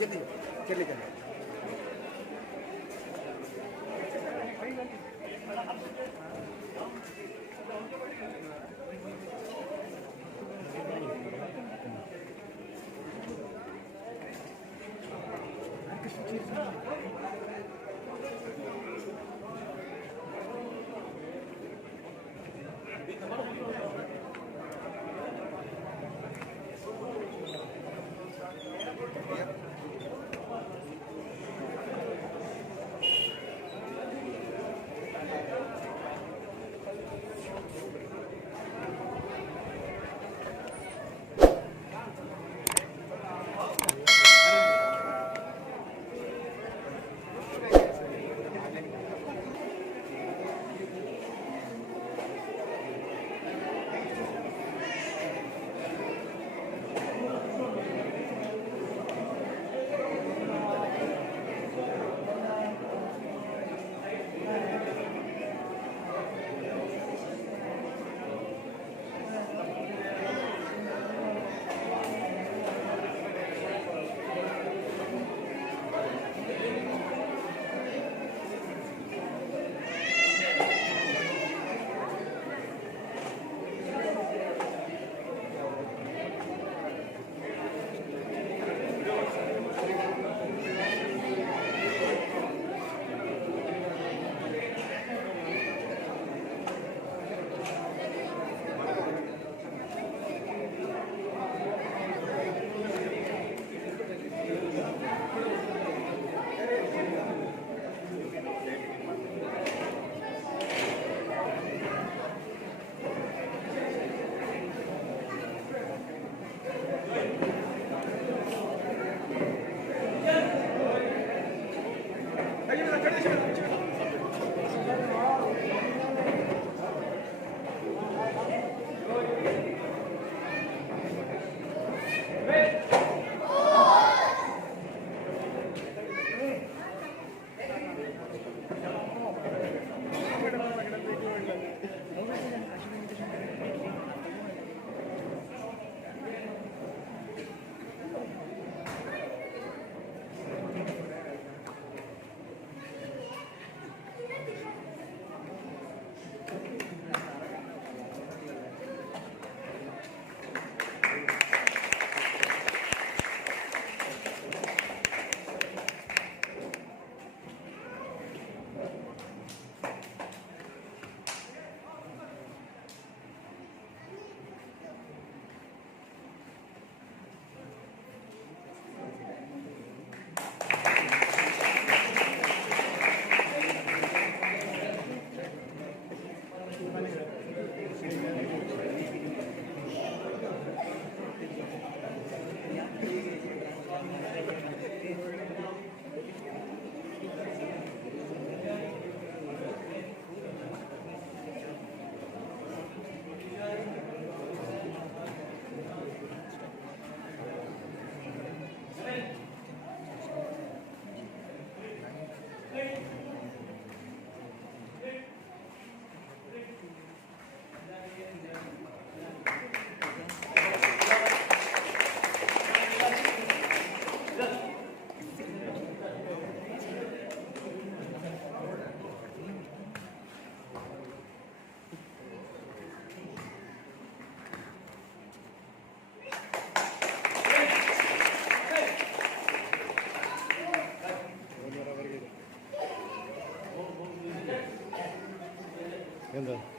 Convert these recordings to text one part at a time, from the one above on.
जल्दी चलिए Ganda.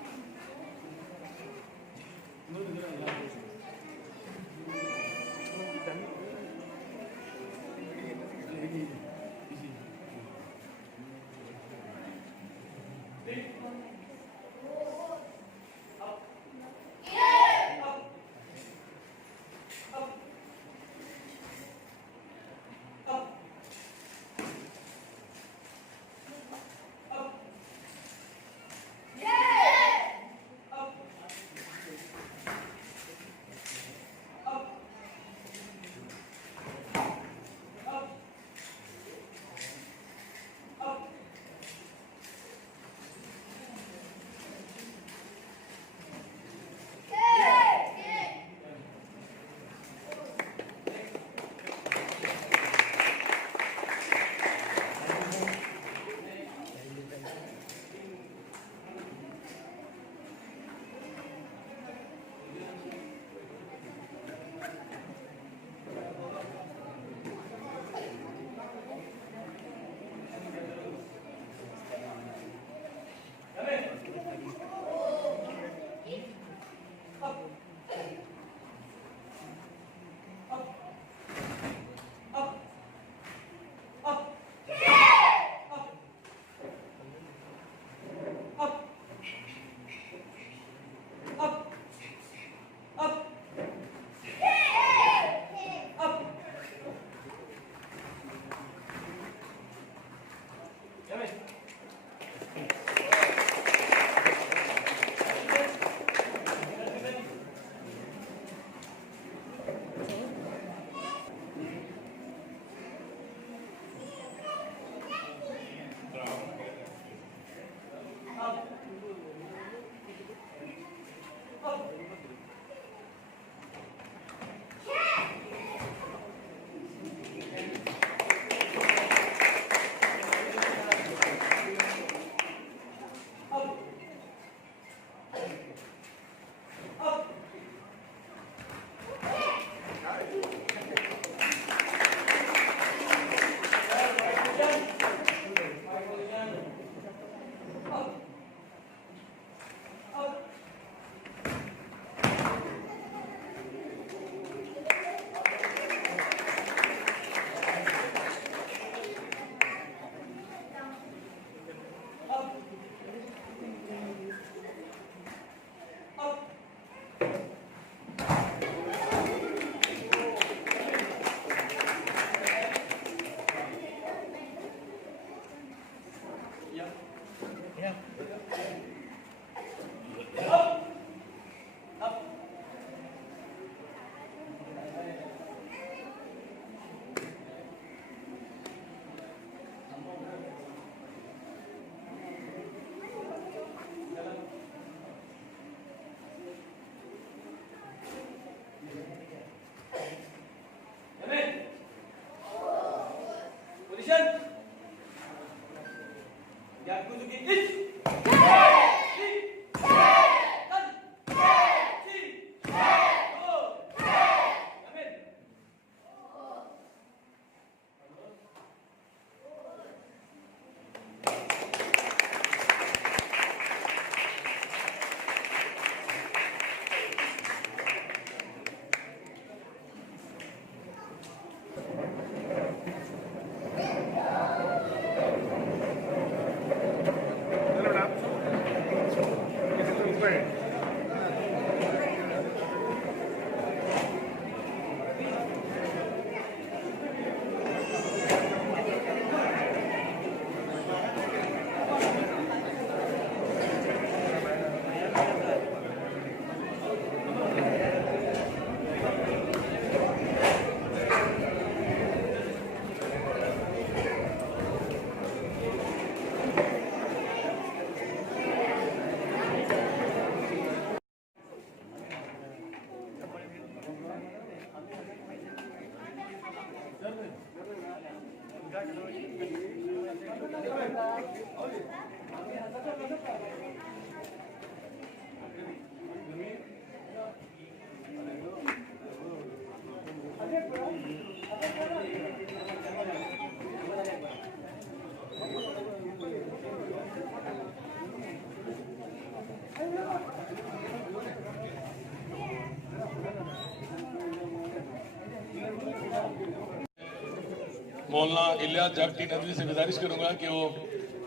मौलाना इलियास जागटी नदवी से गुजारिश करूंगा कि वो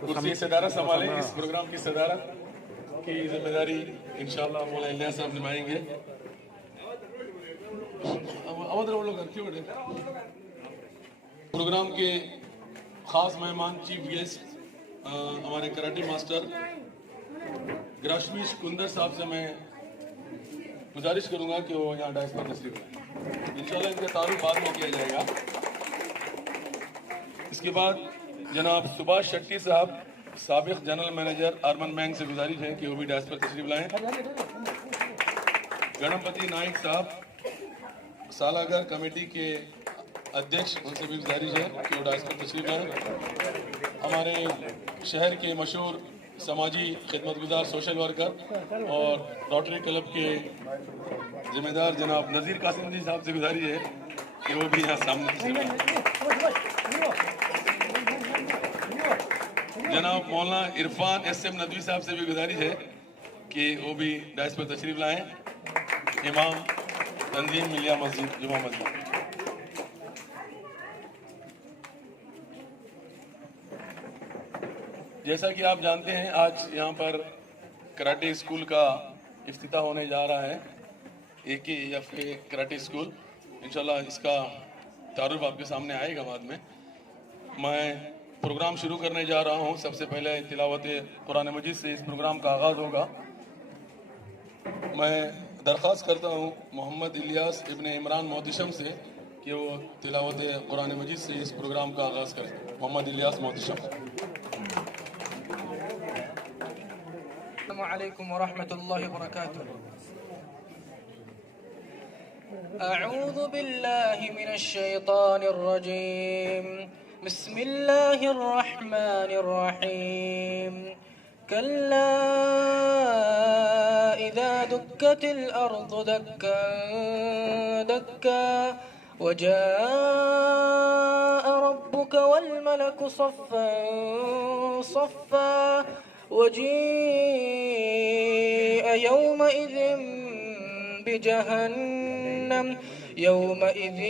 कुर्सी सदारत संभालें। इस प्रोग्राम की सदारत की जिम्मेदारी इंशाअल्लाह मौलाना इलियास साहब निभाएंगे। प्रोग्राम के खास मेहमान चीफ गेस्ट हमारे कराटे मास्टर ग्राशमीश कुंदर साहब से मैं गुजारिश करूंगा कि वो यहाँ डायस पर तशरीफ लाएं। इंशाल्लाह इनका तारुफ बाद में किया जाएगा। इसके बाद जनाब सुभाष शेट्टी साहब साबिक जनरल मैनेजर अर्बन बैंक से गुजारिश है कि वो भी डायस पर तशरीफ लाएं। गणपति नाइक साहब सालागर कमेटी के अध्यक्ष, उनसे भी गुजारिश है कि वो डायस पर तशरीफ लाएं। हमारे शहर के मशहूर समाजी खिदमतगुजार सोशल वर्कर और रोटरी क्लब के जिम्मेदार जनाब नज़ीर कासिम जी साहब से गुजारिश है कि वो भी यहाँ सामने तशरीफ लाएं। जनाब मौलाना इरफान SM नदवी साहब से भी गुजारिश है कि वो भी डायस पर तशरीफ लाएं। इमाम तंजीम मिलिया मस्जिद जुमा मस्जिद। जैसा कि आप जानते हैं आज यहाँ पर कराटे स्कूल का इफ्तिताह होने जा रहा है। AKFA karate school. इंशाल्लाह इसका तारुफ आपके सामने आएगा बाद में। मैं प्रोग्राम शुरू करने जा रहा हूँ। सबसे पहले तिलावत कुरान मजीद से इस प्रोग्राम का आगाज़ होगा। मैं दरख्वास्त करता हूँ मोहम्मद इलियास इब्न इमरान मोहतशम से कि वो तिलावत कुरान मजीद से इस प्रोग्राम का आगाज़ करें। मोहम्मद इलियास मोहतशम। अस्सलामु अलैकुम व रहमतुल्लाहि व बरकातुहू। अऊज़ु बिल्लाहि मिनश शैतानिर रजीम। बिस्मिल्लाहिर रहमानिर रहीम। कल्ला इज़ा दुक्कतिल अर्दु दक्कन दक्का वजाअ रब्बुका वल मलकु सफ़्फ़न सफ़्फ़ा वजीअ यौमइज़ बिजहन्नम यौमइज़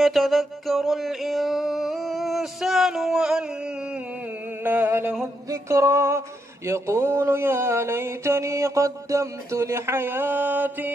यतज़क्करुल इंसानु व अन्ना लहुद ज़िक्रा यक़ूलु या लैतनी क़द्दमतु लिहयाती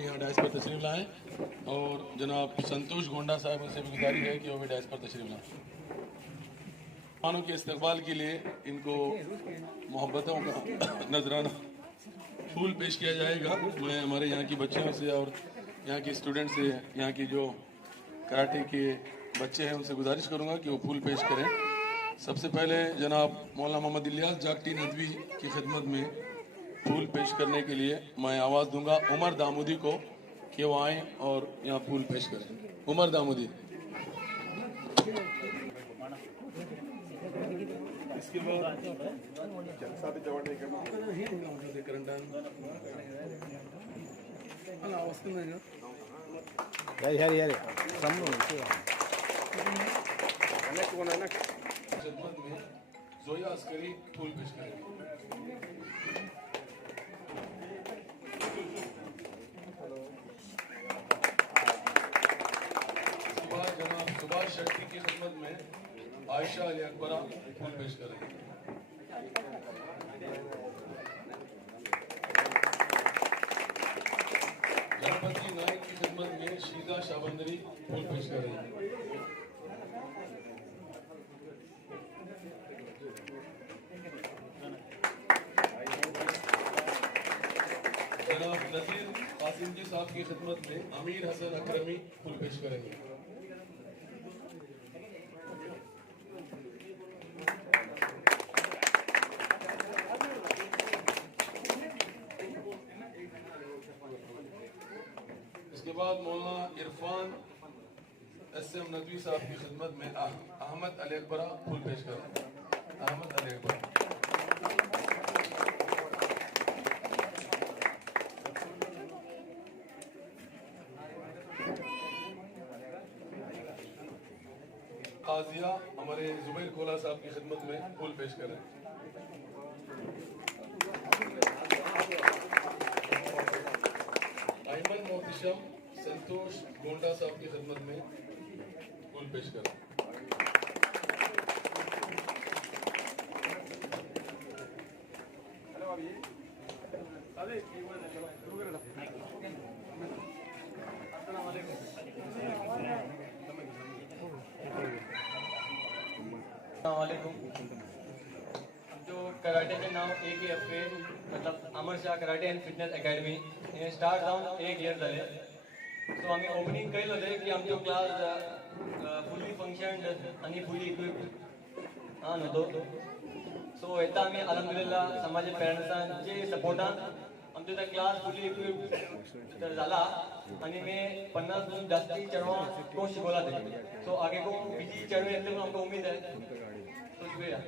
यहाँ डायस पर तशरीफ लाएं और जनाब संतोष गोंडा साहब से भी गुजारिश है कि वो भी डायस पर तशरीफ लाएं। मेहमानों के इस्तकबाल के लिए इनको मोहब्बतों का नजराना फूल पेश किया जाएगा। मैं हमारे यहाँ की बच्चियों से और यहाँ की स्टूडेंट से, यहाँ की जो कराटे के बच्चे हैं उनसे गुजारिश करूँगा कि वो फूल पेश करें। सबसे पहले जनाब मौलाना मोहम्मद इलियास जागटी नदवी की खिदमत में फूल पेश करने के लिए मैं आवाज़ दूंगा उमर दामूदी को कि वो आएँ और यहाँ फूल पेश करें। उमर दामूदी। इसके बाद खिदमत में जोया अस्करी फूल पेश करेंगे। जनाब सुभाष शेट्टी की खिदमत में आयशा अली अकबरा फूल पेश करेंगे। गणपति नाइक की खिदमत में शीजा शाबंदरी फूल पेश करेंगे। जनाब नज़ीर कासिम जी साहब की खिदमत में अमीर हसन अकरमी फूल पेश करेंगे। उसके बाद मौलाना इरफान SM नदवी साहब की खिदमत में अहमद अली अकबरा फूल पेश करें। अहमद अली अकबरा। काजिया हमारे जुबैर कोला साहब की खिदमत में फूल पेश करें। अयमन मोहतशम संतोष गोंडा साहब की खिदमत में फूल पेश करें। जो कराटे के नाव AKFA मतलब Amar Shah karate and fitness academy हे स्टार्ट जावन 1 इयर जाले। सो आम्ही ओपनिंग केलं होते की आमचो क्लास फुली फंक्शन्ड आणि फुली इक्विप्ड नव्हतो। सो येता आम्ही अल्हम्दुलिल्लाह समाजाच्या पेरेंट्सांचे सपोर्टान आमचो तो क्लास फुली इक्विप्ड तर झाला आणि मी 50 जास्ती चढवा को शिकवला ते। सो आगे को बीजी चढवे येते पण आमको उम्मीद है। तो शुक्रिया।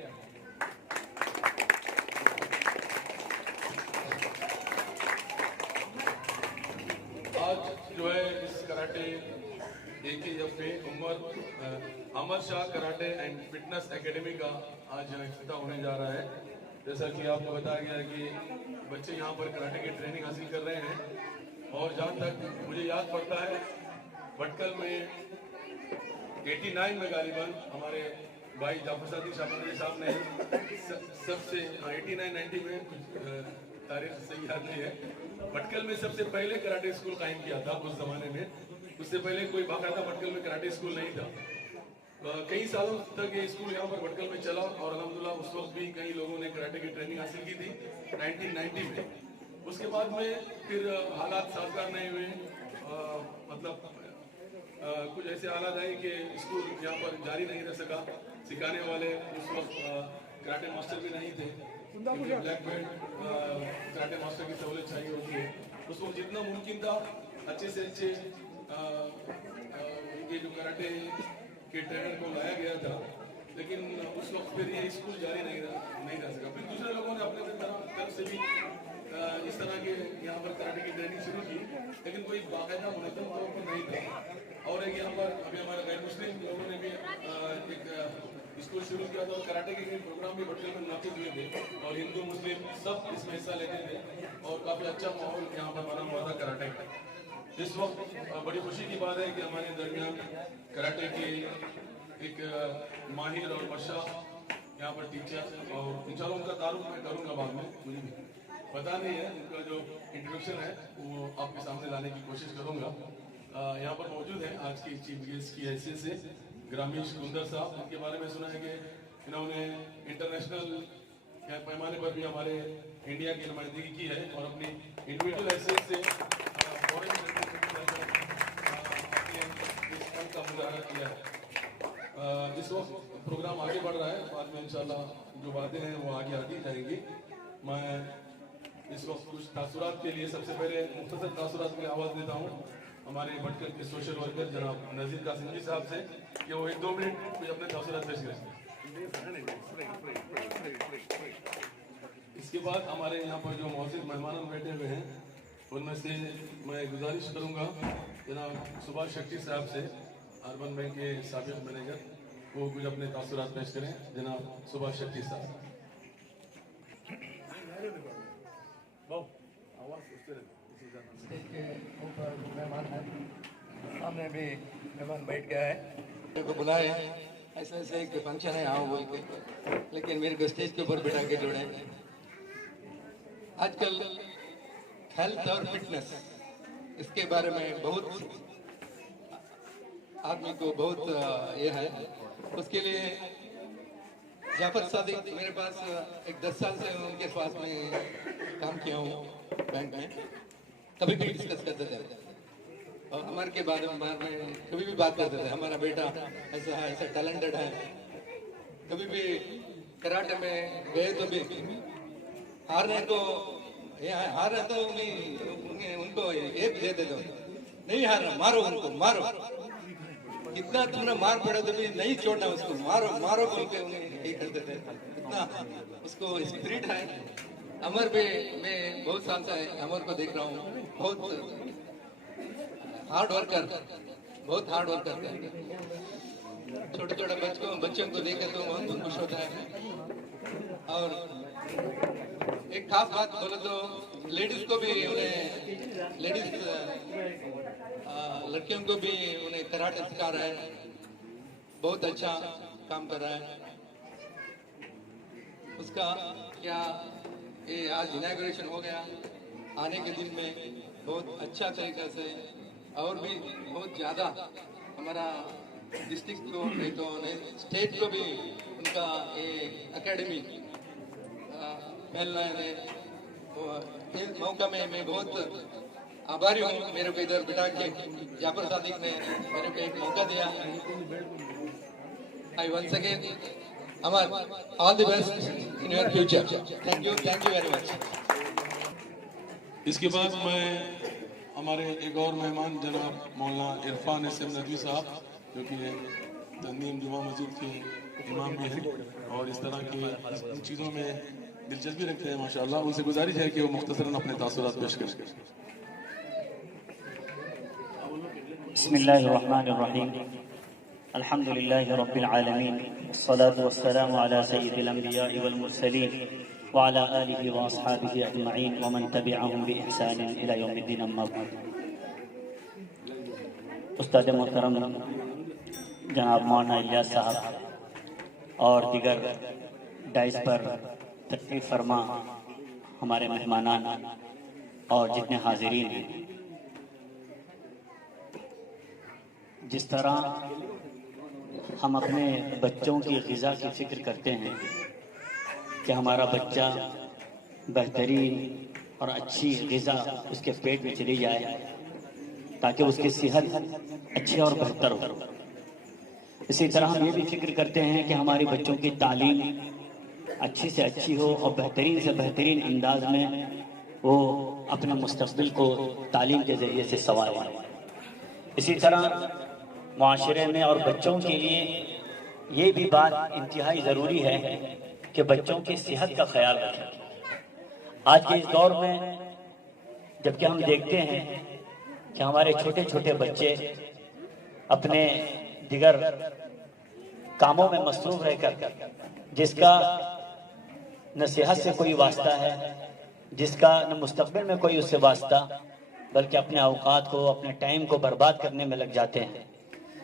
आज जो है इस karate AKFA Amar Shah karate and fitness academy का आज इफ्तिताह होने जा रहा है। जैसा कि आपको बताया गया है कि बच्चे यहाँ पर कराटे की ट्रेनिंग हासिल कर रहे हैं और जहाँ तक मुझे याद पड़ता है भटकल में 89 में गालिबन हमारे भाई जाफर सादिक साहब ने सबसे 89-90 में तारीख सही याद नहीं है, भटकल में सबसे पहले कराटे स्कूल कायम किया था उस जमाने में। उससे पहले कोई बाकायदा भटकल में कराटे स्कूल नहीं था। कई सालों तक ये स्कूल यहाँ पर भटकल में चला और अल्हम्दुलिल्लाह उस वक्त भी कई लोगों ने कराटे की ट्रेनिंग हासिल की थी 1990 में। उसके बाद में फिर हालात साजगार नहीं हुए, मतलब कुछ ऐसे हालात आए कि स्कूल यहाँ पर जारी नहीं रह सका। सिखाने वाले उस वक्त कराटे मास्टर भी नहीं थे, ब्लैक बेल्ट कराटे मास्टर की सहूलियत चाहिए होती है। उस वक्त जितना मुमकिन था अच्छे से अच्छे ये जो कराटे के ट्रेनर को लाया गया था, लेकिन उस वक्त फिर ये स्कूल जारी नहीं रह सका। फिर दूसरे लोगों ने अपने तरफ से भी इस तरह के यहाँ पर कराटे की ट्रेनिंग शुरू की, लेकिन कोई बाकायदा मुनज़्ज़म तौर पर नहीं था। और एक यहाँ पर अभी हमारे गैर मुस्लिम लोगों ने भी एक स्कूल शुरू किया था और कराटे के प्रोग्राम भी भटकल में मुनाकिद हुए थे और हिंदू मुस्लिम सब इसमें हिस्सा लेते थे और काफ़ी अच्छा माहौल यहाँ पर बना हुआ था कराटे का। इस वक्त बड़ी खुशी की बात है कि हमारे दरमियान कराटे के एक माहिर और बदशाह यहाँ पर टीचर और इंशाल्लाह उनका तारुफ मैं करूँगा बाद में, मुझे पता नहीं है, उनका जो इंट्रोडक्शन है वो आपके सामने लाने की कोशिश करूँगा। यहाँ पर मौजूद है आज की चीफ गेस्ट की हैसियत से ग्रामीश कुंदर साहब। उनके बारे में सुना है कि इन्होंने इंटरनेशनल पैमाने पर भी हमारे इंडिया की नुमाइंदगी की है और अपनी इंडिविजुअल हैसियत से फॉरेन का मुजाहरा किया है। इस वक्त प्रोग्राम आगे बढ़ रहा है, बाद में इंशाल्लाह जो बातें हैं वो आगे आती जाएंगी। मैं इस वक्त कुछ तासुरात के लिए सबसे पहले मुख्तसर तासुरात में आवाज़ देता हूँ हमारे भटकल के सोशल वर्कर जनाब नज़ीर कासिम जी साहब से कि वो 1-2 मिनट कुछ अपने तासुरात पेश करें। इसके बाद हमारे यहाँ पर जो मौजूद मेहमान बैठे हुए हैं उनमें से मैं गुजारिश करूँगा जनाब सुभाष शेट्टी साहब से, अर्बन बैंक के साबिक मैनेजर, वो कुछ अपने तासुरात पेश करें। जनाब सुभाष शेट्टी साहब। स्टेज के ऊपर मेहमान है, सामने भी मेहमान बैठ गया है। मेरे को बुलाया ऐसा ऐसा एक फंक्शन है आओ बोल के, लेकिन मेरे को स्टेज के ऊपर बैठा के जोड़े। आजकल हेल्थ और फिटनेस इसके बारे में बहुत आदमी को बहुत ये है। उसके लिए जाफर सादिक मेरे पास एक 10 साल से उनके पास में काम किया हूँ बैंक में, कभी भी डिस्कस करते थे और हमारे के बारे में कभी भी बात करते थे। हमारा बेटा ऐसा है, ऐसा टैलेंटेड है। कभी भी कराटे में गए तो भी हारने को हार तो उनको एक दे दो, नहीं हारना, मारो उनको, मारो। कितना तुमने मार पड़े तो भी नहीं छोड़ना उसको, मारो मारो बोल के उन्हें यही करते थे। इतना उसको स्पिरिट है। अमर भी मैं बहुत साल से अमर को देख रहा हूँ, बहुत हार्ड वर्कर, बहुत हार्ड वर्कर करते हैं। छोटे छोटे बच्चों को देखे तो बहुत खुश होता है। और एक खास बात बोले तो लेडीज को भी उन्हें, लेडीज लड़कियों को भी उन्हें कराटे सिखा रहा है, बहुत अच्छा काम कर रहा है। उसका क्या ये आज इनॉग्रेशन हो गया, आने के दिन में बहुत अच्छा तरीका से और भी बहुत ज़्यादा हमारा डिस्ट्रिक्ट को नहीं तो स्टेट को भी उनका ये एकेडमी मिलना है। इस मौका में मैं बहुत आभारी हूँ, मेरे को इधर बिठा के जाफर सादिक ने मेरे को एक मौका दिया। I once again Amar, all the best in your future. Thank you very much. इसके बाद मैं हमारे एक और मेहमान जनाब मौलाना इरफान एसएम नदवी साहब, जो कि तंजीम जुमा मस्जिद के इमाम भी हैं और इस तरह की इन चीज़ों में दिलचस्पी रखते हैं माशाल्लाह, उनसे गुजारिश है कि वो मुख्तसरन अपने तासुरात पेश करें। बिस्मिल्लाहिर्रहमानिर्रहीम, अल्हम्दुलिल्लाहि रब्बिल आलमीन, वस्सलातु वस्सलामु अला सय्यिदिल अंबिया'i वल मुरसलीन व अला आलिहि व अस्हाबिहि अजमईन व मन तबिअहुम बि इहसानिन इला यौमिद्दीन, अम्मा बाद। उस्ताद मोहतरम जनाब मौलाना इलियास साहब और दीगर डाइस पर तशरीफ फरमा हमारे मेहमानान और जितने हाजिरीन हैं, जिस तरह हम अपने बच्चों की ग़िज़ा की फ़िक्र करते हैं कि हमारा बच्चा बेहतरीन और अच्छी ग़िज़ा उसके पेट में चली जाए ताकि उसकी सेहत अच्छी और बेहतर हो, इसी तरह हम ये भी फिक्र करते हैं कि हमारे बच्चों की तालीम अच्छी से अच्छी हो और बेहतरीन से बेहतरीन अंदाज में वो अपने मुस्तक़बिल को तालीम के ज़रिए से संवारें। इसी तरह माशरे में और बच्चों के लिए ये भी बात इंतहाई ज़रूरी है कि बच्चों की सेहत का ख्याल रखें। आज के इस दौर में जबकि हम देखते हैं कि हमारे छोटे छोटे बच्चे अपने दिगर कामों में मसरूफ रहकर, जिसका न सेहत से कोई वास्ता है, जिसका न मुस्तक़बिल में कोई उससे वास्ता, बल्कि अपने औकात को, अपने टाइम को बर्बाद करने में लग जाते हैं।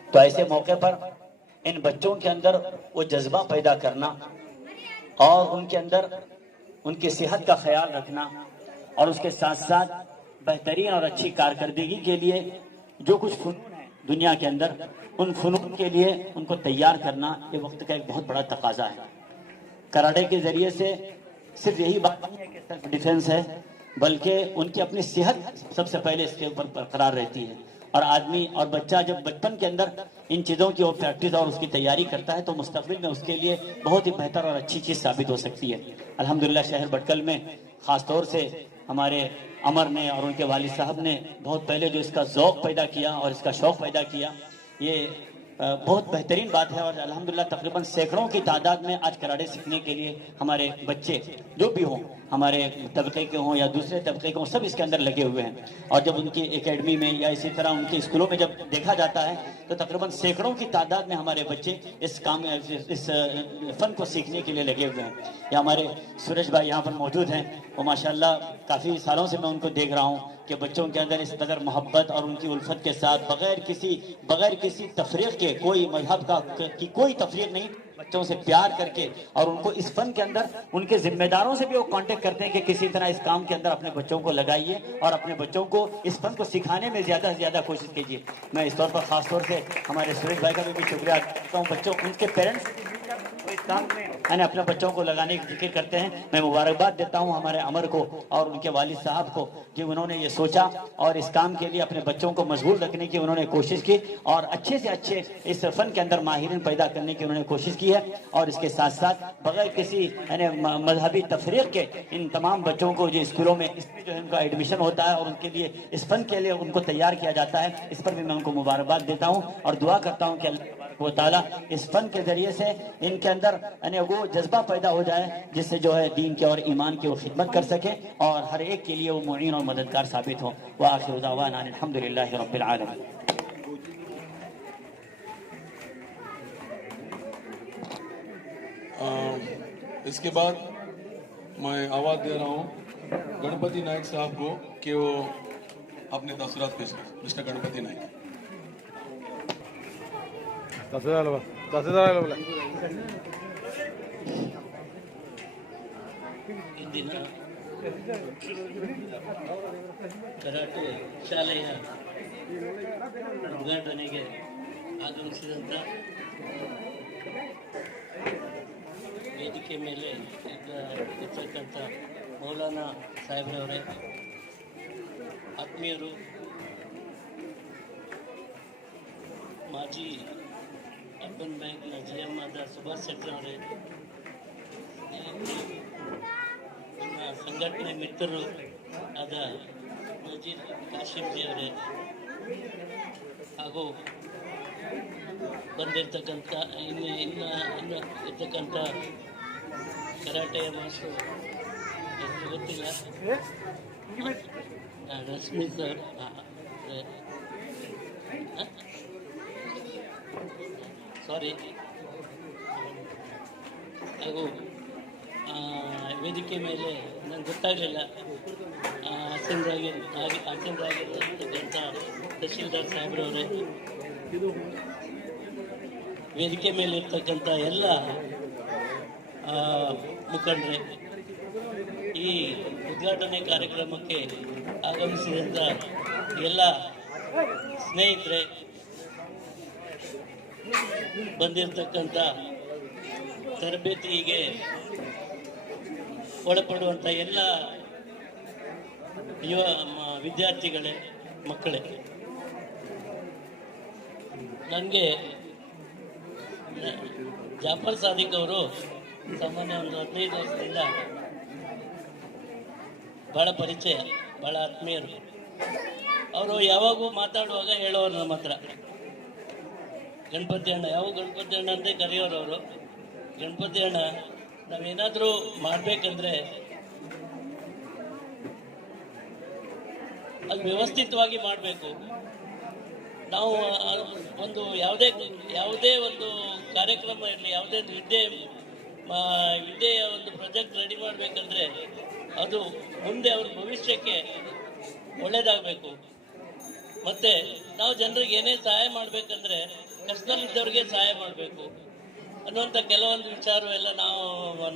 तो ऐसे मौके पर इन बच्चों के अंदर वो जज्बा पैदा करना और उनके अंदर उनकी सेहत का ख्याल रखना और उसके साथ साथ बेहतरीन और अच्छी कारकर्दगी के लिए जो कुछ फ़नून है दुनिया के अंदर, उन फ़नून के लिए उनको तैयार करना ये वक्त का एक बहुत बड़ा तकाजा है। कराटे के ज़रिए से सिर्फ यही बात नहीं है कि सेल्फ डिफेंस है, बल्कि उनकी अपनी सेहत सबसे पहले इसके ऊपर बरकरार रहती है। और आदमी और बच्चा जब बचपन के अंदर इन चीज़ों की वो प्रैक्टिस और उसकी तैयारी करता है तो मुस्तक़बिल में उसके लिए बहुत ही बेहतर और अच्छी चीज़ साबित हो सकती है। अल्हम्दुलिल्लाह शहर भटकल में ख़ास तौर से हमारे अमर ने और उनके वालिद साहब ने बहुत पहले जो इसका ज़ौक़ पैदा किया और इसका शौक़ पैदा किया, ये बहुत बेहतरीन बात है। और अल्हम्दुलिल्लाह तकरीबन सैकड़ों की तादाद में आज कराटे सीखने के लिए हमारे बच्चे जो भी हों, हमारे तबके के हों या दूसरे तबके के हों, सब इसके अंदर लगे हुए हैं। और जब उनकी एकेडमी में या इसी तरह उनके स्कूलों में जब देखा जाता है तो तकरीबन सैकड़ों की तादाद में हमारे बच्चे इस फ़न को सीखने के लिए लगे हुए हैं। या हमारे सुरेश भाई यहाँ पर मौजूद हैं, वो माशाल्लाह काफ़ी सालों से मैं उनको देख रहा हूँ कि बच्चों के अंदर इस कदर मोहब्बत और उनकी उल्फत के साथ बगैर किसी तफरीक के, कोई मजहब की कोई तफरीक नहीं, बच्चों से प्यार करके और उनको इस फन के अंदर उनके जिम्मेदारों से भी वो कांटेक्ट करते हैं कि किसी तरह इस काम के अंदर अपने बच्चों को लगाइए और अपने बच्चों को इस फन को सिखाने में ज़्यादा से ज़्यादा कोशिश कीजिए। मैं इस तौर पर ख़ास तौर से हमारे सुरेश भाई का भी शुक्रिया करता हूँ। बच्चों उनके पेरेंट्स इस काम में यानी अपने बच्चों को लगाने की जिक्र करते हैं। मैं मुबारकबाद देता हूँ हमारे अमर को और उनके वालिद साहब को कि उन्होंने ये सोचा और इस काम के लिए अपने बच्चों को मशगूल रखने की उन्होंने कोशिश की और अच्छे से अच्छे इस फन के अंदर माहिरीन पैदा करने की उन्होंने कोशिश की है। और इसके साथ साथ बगैर किसी यानी मजहबी तफरीक के इन तमाम बच्चों को जो स्कूलों में इसमें जो है उनका एडमिशन होता है और उनके लिए इस फन के लिए उनको तैयार किया जाता है। इस पर भी मैं उनको मुबारकबाद देता हूँ और दुआ करता हूँ कि अल्लाह ताला इस फन के जरिए से इनके अंदर यानी वो जज्बा पैदा हो जाए जिससे जो है दीन के और ईमान की वो खिदमत कर सके और हर एक के लिए वो मुईन और मददगार साबित हो। व आखिर दावाना अल्हम्दुलिल्लाहि रब्बिल आलमीन। इसके बाद मैं आवाज़ दे रहा हूँ गणपति नायक साहब को कि वो अपने तसरात पेश करें। मिस्टर गणपति नायक। ಇಂದಿನ ಕರಾಟೆ ಶಾಲೆಯ ಉದ್ಘಾಟನೆಗೆ ಆಗಮಿಸಿದಂಥ ವೇದಿಕೆ ಮೇಲೆ ಇರ್ತಕ್ಕಂಥ ಮೌಲಾನಾ ಸಾಹೇಬ್ರವರೇ, ಆತ್ಮೀಯರು, ಮಾಜಿ ಅರ್ಬನ್ ಬ್ಯಾಂಕ್ನ GM ಆದ ಸುಭಾಷ್ ಶೆಟ್ಟರ್ ಅವರೇ, ನನ್ನ ಸಂಘಟನೆ ಮಿತ್ರರು ಆದ ನಜೀರ್ ಕಾಶಿಂಜಿ ಅವರೇ ಹಾಗೂ ಬಂದಿರತಕ್ಕಂಥ ಇನ್ನು ಇರ್ತಕ್ಕಂಥ ಕರಾಟೆಯ ಮಾಸ್ಟರ್ ಹೆಸರು ಗೊತ್ತಿಲ್ಲ, ರಶ್ಮಿ ಸರ್, ಸಾರಿ, ಹಾಗೂ ವೇದಿಕೆ ಮೇಲೆ ನಂಗೆ ಗೊತ್ತಾಗಲಿಲ್ಲ ಆಸೀನರಾಗಿರ್ತಕ್ಕಂಥ ತಹಶೀಲ್ದಾರ್ ಸಾಹೇಬ್ರವರೇ, ವೇದಿಕೆ ಮೇಲೆ ಇರ್ತಕ್ಕಂಥ ಎಲ್ಲ ಮುಖಂಡರೇ, ಈ ಉದ್ಘಾಟನೆ ಕಾರ್ಯಕ್ರಮಕ್ಕೆ ಆಗಮಿಸಿದಂಥ ಎಲ್ಲ ಸ್ನೇಹಿತರೆ, ಬಂದಿರತಕ್ಕಂಥ ತರಬೇತಿಗೆ ಒಳಪಡುವಂಥ ಎಲ್ಲ ಯುವ ವಿದ್ಯಾರ್ಥಿಗಳೇ, ಮಕ್ಕಳೇ, ನನಗೆ ಜಾಫರ್ ಸಾದಿಕ್ ಅವರು ಸಾಮಾನ್ಯ ಒಂದು 15 ವರ್ಷದಿಂದ ಭಾಳ ಪರಿಚಯ, ಭಾಳ ಆತ್ಮೀಯರು. ಅವರು ಯಾವಾಗೂ ಮಾತಾಡುವಾಗ ಹೇಳೋರು ನಮ್ಮ ಹತ್ರ, ಗಣಪತಿ ಅಣ್ಣ, ಯಾವ ಗಣಪತಿ ಅಣ್ಣ ಅಂತ ಕರೆಯೋರು ಅವರು. ಗಣಪತಿ ಅಣ್ಣ, ನಾವೇನಾದರೂ ಮಾಡಬೇಕಂದ್ರೆ ಅದು ವ್ಯವಸ್ಥಿತವಾಗಿ ಮಾಡಬೇಕು. ನಾವು ಒಂದು ಯಾವುದೇ ಒಂದು ಕಾರ್ಯಕ್ರಮ ಇರಲಿ, ಯಾವುದೇ ವಿದ್ಯೆಯ ಒಂದು ಪ್ರಾಜೆಕ್ಟ್ ರೆಡಿ ಮಾಡಬೇಕಂದ್ರೆ ಅದು ಮುಂದೆ ಅವ್ರ ಭವಿಷ್ಯಕ್ಕೆ ಒಳ್ಳೇದಾಗಬೇಕು. ಮತ್ತು ನಾವು ಜನರಿಗೆ ಏನೇ ಸಹಾಯ ಮಾಡಬೇಕಂದ್ರೆ ಕಷ್ಟದಲ್ಲಿದ್ದವ್ರಿಗೆ ಸಹಾಯ ಮಾಡಬೇಕು ಅನ್ನುವಂಥ ಕೆಲವೊಂದು ವಿಚಾರವೆಲ್ಲ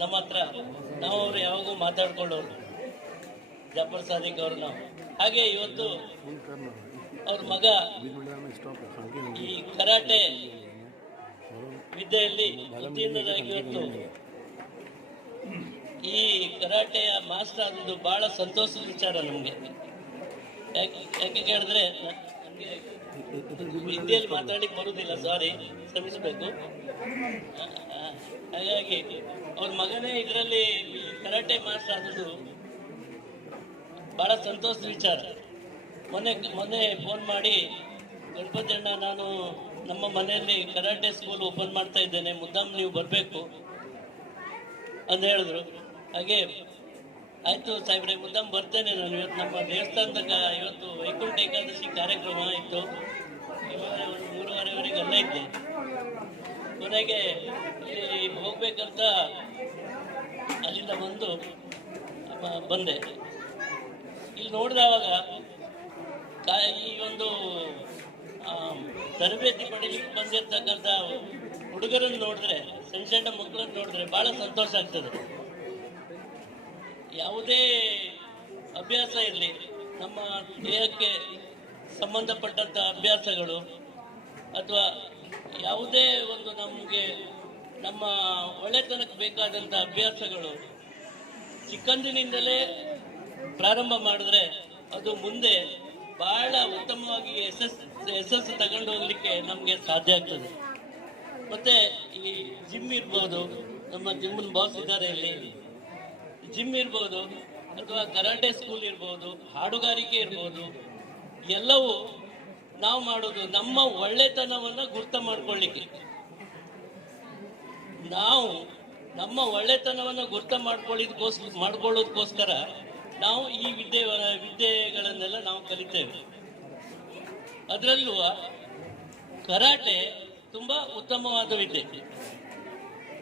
ನಮ್ಮ ಹತ್ರ ಅವರು ಯಾವಾಗೂ ಮಾತಾಡ್ಕೊಳ್ಳೋರು, ಜಾಫರ್ ಸಾದಿಕ್ ಅವರು. ನಾವು ಹಾಗೆ ಇವತ್ತು ಅವ್ರ ಮಗ ಈ ಕರಾಟೆ ವಿದ್ಯೆಯಲ್ಲಿ ಉತ್ತೀರ್ಣರಾಗಿ ಇವತ್ತು ಈ ಕರಾಟೆಯ ಮಾಸ್ಟರ್ ಆಗೋದು ಬಹಳ ಸಂತೋಷದ ವಿಚಾರ ನಮಗೆ. ಯಾಕೆ ಕೇಳಿದ್ರೆ ನನಗೆ ಹಿಂದಿಯಲ್ಲಿ ಮಾತಾಡಲಿಕ್ಕೆ ಬರುವುದಿಲ್ಲ, ಸಾರಿ, ಶ್ರಮಿಸಬೇಕು. ಹಾಗಾಗಿ ಅವ್ರ ಮಗನೇ ಇದರಲ್ಲಿ ಕರಾಟೆ ಮಾಸ್ಟರ್ ಆಗೋದು ಬಹಳ ಸಂತೋಷದ ವಿಚಾರ. ಮೊನ್ನೆ ಫೋನ್ ಮಾಡಿ, ಗಣಪತಿ ಅಣ್ಣ, ನಾನು ನಮ್ಮ ಮನೆಯಲ್ಲಿ ಕರಾಟೆ ಸ್ಕೂಲ್ ಓಪನ್ ಮಾಡ್ತಾ ಇದ್ದೇನೆ, ಮುದ್ದಾಮ್ ನೀವು ಬರಬೇಕು ಅಂತ ಹೇಳಿದ್ರು. ಹಾಗೆ ಆಯಿತು ಸಾಹೇಬ್ರೆ, ಮುದ್ದಾಮ್ ಬರ್ತೇನೆ ನಾನು. ಇವತ್ತು ನಮ್ಮ ದೇವಸ್ಥಾನದಾಗ ಇವತ್ತು ವೈಕುಂಠ ಏಕಾದಶಿ ಕಾರ್ಯಕ್ರಮ ಇತ್ತು, ಒಂದು 3:30ವರೆಗೆ ಅಲ್ಲೇ ಇದ್ದೆ. ಕೊನೆಗೆ ಇಲ್ಲಿ ಹೋಗ್ಬೇಕಂತ ಅಲ್ಲಿಂದ ಬಂದೆ. ಇಲ್ಲಿ ನೋಡಿದವಾಗ ಈ ಒಂದು ತರಬೇತಿ ಪಡೀಲಿಕ್ಕೆ ಬಂದಿರ್ತಕ್ಕಂಥ ಹುಡುಗರನ್ನು ನೋಡಿದ್ರೆ, ಸಣ್ಣ ಮಕ್ಕಳನ್ನು ನೋಡಿದ್ರೆ ಭಾಳ ಸಂತೋಷ ಆಗ್ತದೆ. ಯಾವುದೇ ಅಭ್ಯಾಸ ಇರಲಿ, ನಮ್ಮ ದೇಹಕ್ಕೆ ಸಂಬಂಧಪಟ್ಟಂಥ ಅಭ್ಯಾಸಗಳು ಅಥವಾ ಯಾವುದೇ ಒಂದು ನಮ್ಮ ಒಳ್ಳೆತನಕ್ಕೆ ಬೇಕಾದಂಥ ಅಭ್ಯಾಸಗಳು ಚಿಕ್ಕಂದಿನಿಂದಲೇ ಪ್ರಾರಂಭ ಮಾಡಿದ್ರೆ ಅದು ಮುಂದೆ ಬಹಳ ಉತ್ತಮವಾಗಿ ಯಶಸ್ಸು ತಗೊಂಡು ಹೋಗ್ಲಿಕ್ಕೆ ನಮಗೆ ಸಾಧ್ಯ ಆಗ್ತದೆ. ಮತ್ತೆ ಈ ಜಿಮ್ ಇರ್ಬೋದು, ನಮ್ಮ ಜಿಮ್ಮನ್ ಬಾಸ್ ಇದ್ದಾರೆ ಇಲ್ಲಿ, ಜಿಮ್ ಇರ್ಬೋದು ಅಥವಾ ಕರಾಟೆ ಸ್ಕೂಲ್ ಇರ್ಬೋದು, ಹಾಡುಗಾರಿಕೆ ಇರ್ಬೋದು, ಎಲ್ಲವೂ ನಾವು ಮಾಡೋದು ನಮ್ಮ ಒಳ್ಳೆತನವನ್ನು ಗುರ್ತ ಮಾಡ್ಕೊಳ್ಳಿಕ್ಕೆ. ನಾವು ನಮ್ಮ ಒಳ್ಳೆತನವನ್ನು ಗುರ್ತ ಮಾಡ್ಕೊಳ್ಳೋದಕ್ಕೋಸ್ಕರ ನಾವು ಈ ವಿದ್ಯೆಗಳನ್ನೆಲ್ಲ ನಾವು ಕಲಿತೇವೆ. ಅದರಲ್ಲೂ ಕರಾಟೆ ತುಂಬಾ ಉತ್ತಮವಾದ ವಿದ್ಯೆ.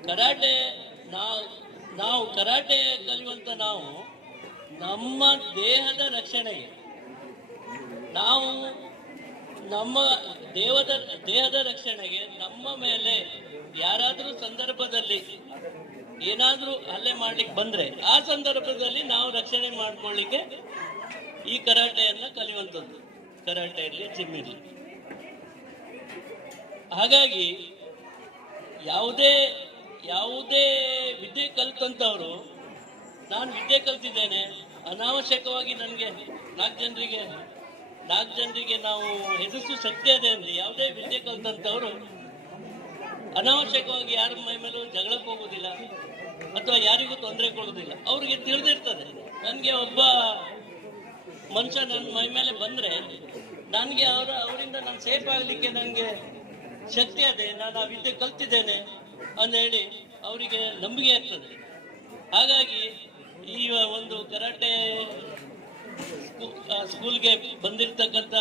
ಕರಾಟೆ ನಾವು ಕರಾಟೆ ಕಲಿಯುವಂತ ನಾವು ನಮ್ಮ ದೇಹದ ರಕ್ಷಣೆಗೆ, ನಾವು ನಮ್ಮ ದೇಹದ ರಕ್ಷಣೆಗೆ ನಮ್ಮ ಮೇಲೆ ಯಾರಾದರೂ ಸಂದರ್ಭದಲ್ಲಿ ಏನಾದರೂ ಹಲ್ಲೆ ಮಾಡ್ಲಿಕ್ಕೆ ಬಂದ್ರೆ ಆ ಸಂದರ್ಭದಲ್ಲಿ ನಾವು ರಕ್ಷಣೆ ಮಾಡ್ಕೊಳ್ಳಿಕ್ಕೆ ಈ ಕರಾಟೆಯನ್ನ ಕಲಿಯುವಂಥದ್ದು, ಕರಾಟೆ ಇರಲಿ ಜಿಮ್ ಇರಲಿ. ಹಾಗಾಗಿ ಯಾವುದೇ ವಿದ್ಯೆ ಕಲ್ತಂತವ್ರು ನಾನು ವಿದ್ಯೆ ಕಲ್ತಿದ್ದೇನೆ ಅನಾವಶ್ಯಕವಾಗಿ ನನಗೆ ನಾಲ್ಕು ಜನರಿಗೆ ನಾವು ಹೆದರಿಸುವ ಶಕ್ತಿ ಅದೇ ಅಂದ್ರೆ ಯಾವುದೇ ವಿದ್ಯೆ ಕಲ್ತಂತವ್ರು ಅನಾವಶ್ಯಕವಾಗಿ ಯಾರ ಮೈ ಮೇಲೂ ಜಗಳಕ್ಕೆ ಹೋಗುದಿಲ್ಲ ಅಥವಾ ಯಾರಿಗೂ ತೊಂದರೆ ಕೊಡುವುದಿಲ್ಲ. ಅವ್ರಿಗೆ ತಿಳಿದಿರ್ತದೆ ನನಗೆ ಒಬ್ಬ ಮನುಷ್ಯ ನನ್ನ ಮೈ ಮೇಲೆ ಬಂದ್ರೆ ನನಗೆ ಅವರಿಂದ ನಾನು ಸೇಫ್ ಆಗಲಿಕ್ಕೆ ನನಗೆ ಶಕ್ತಿ ಅದೇ, ನಾನು ಆ ವಿದ್ಯೆ ಕಲ್ತಿದ್ದೇನೆ ಅಂತ ಹೇಳಿ ಅವರಿಗೆ ನಂಬಿಕೆ ಆಗ್ತದೆ. ಹಾಗಾಗಿ ಈ ಒಂದು ಕರಾಟೆ ಸ್ಕೂಲ್ಗೆ ಬಂದಿರತಕ್ಕಂಥ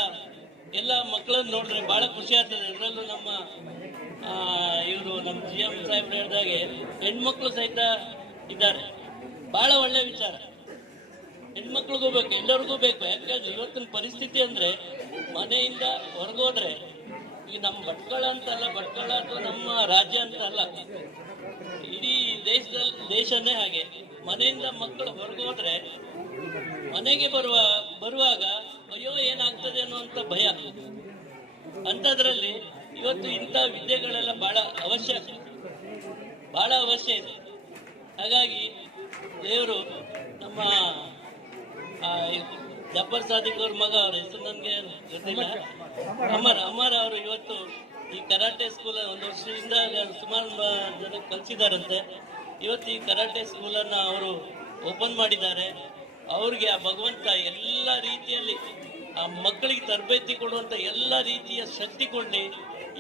ಎಲ್ಲ ಮಕ್ಕಳನ್ನು ನೋಡಿದ್ರೆ ಬಹಳ ಖುಷಿ ಆಗ್ತದೆ. ಅದರಲ್ಲೂ ನಮ್ಮ GM ಸಾಹೇಬ್ರು ಹೇಳಿದಾಗೆ ಹೆಣ್ಮಕ್ಳು ಸಹಿತ ಇದ್ದಾರೆ. ಬಹಳ ಒಳ್ಳೆ ವಿಚಾರ, ಹೆಣ್ಮಕ್ಳಿಗೂ ಬೇಕು, ಎಲ್ಲರಿಗೂ ಬೇಕು. ಯಾಕಂದ್ರೆ ಇವತ್ತಿನ ಪರಿಸ್ಥಿತಿ ಅಂದ್ರೆ ಮನೆಯಿಂದ ಹೊರಗೋದ್ರೆ ಈಗ ನಮ್ಮ ಭಟ್ಕಳ ಅಂತಲ್ಲ, ಭಟ್ಕಳ ಅಥವಾ ನಮ್ಮ ರಾಜ್ಯ ಅಂತ ಅಲ್ಲ, ಇಡೀ ದೇಶನೇ ಹಾಗೆ. ಮನೆಯಿಂದ ಮಕ್ಕಳು ಹೊರಗೋದ್ರೆ ಮನೆಗೆ ಬರುವಾಗ ಅಯ್ಯೋ ಏನಾಗ್ತದೆ ಅನ್ನುವಂಥ ಭಯ. ಅಂಥದ್ರಲ್ಲಿ ಇವತ್ತು ಇಂಥ ವಿದ್ಯೆಗಳೆಲ್ಲ ಬಹಳ ಅವಶ್ಯ ಇದೆ. ಹಾಗಾಗಿ ದೇವರು ನಮ್ಮ ಜಬ್ಬರ್ ಸಾದಿಕ್ ಅವ್ರ ಮಗ, ಅವ್ರ ಹೆಸರು ನನಗೆ ಗೊತ್ತಿಲ್ಲ, ಅಮರ್ ಅವರು ಇವತ್ತು ಈ ಕರಾಟೆ ಸ್ಕೂಲ್ ಒಂದು ವರ್ಷದಿಂದ ಸುಮಾರು ಜನ ಕಲಿಸಿದಾರಂತೆ. ಇವತ್ತು ಈ ಕರಾಟೆ ಸ್ಕೂಲನ್ನು ಅವರು ಓಪನ್ ಮಾಡಿದ್ದಾರೆ. ಅವ್ರಿಗೆ ಆ ಭಗವಂತ ಎಲ್ಲ ರೀತಿಯಲ್ಲಿ ಆ ಮಕ್ಕಳಿಗೆ ತರಬೇತಿ ಕೊಡುವಂಥ ಎಲ್ಲ ರೀತಿಯ ಶಕ್ತಿ ಕೊಡಲಿ.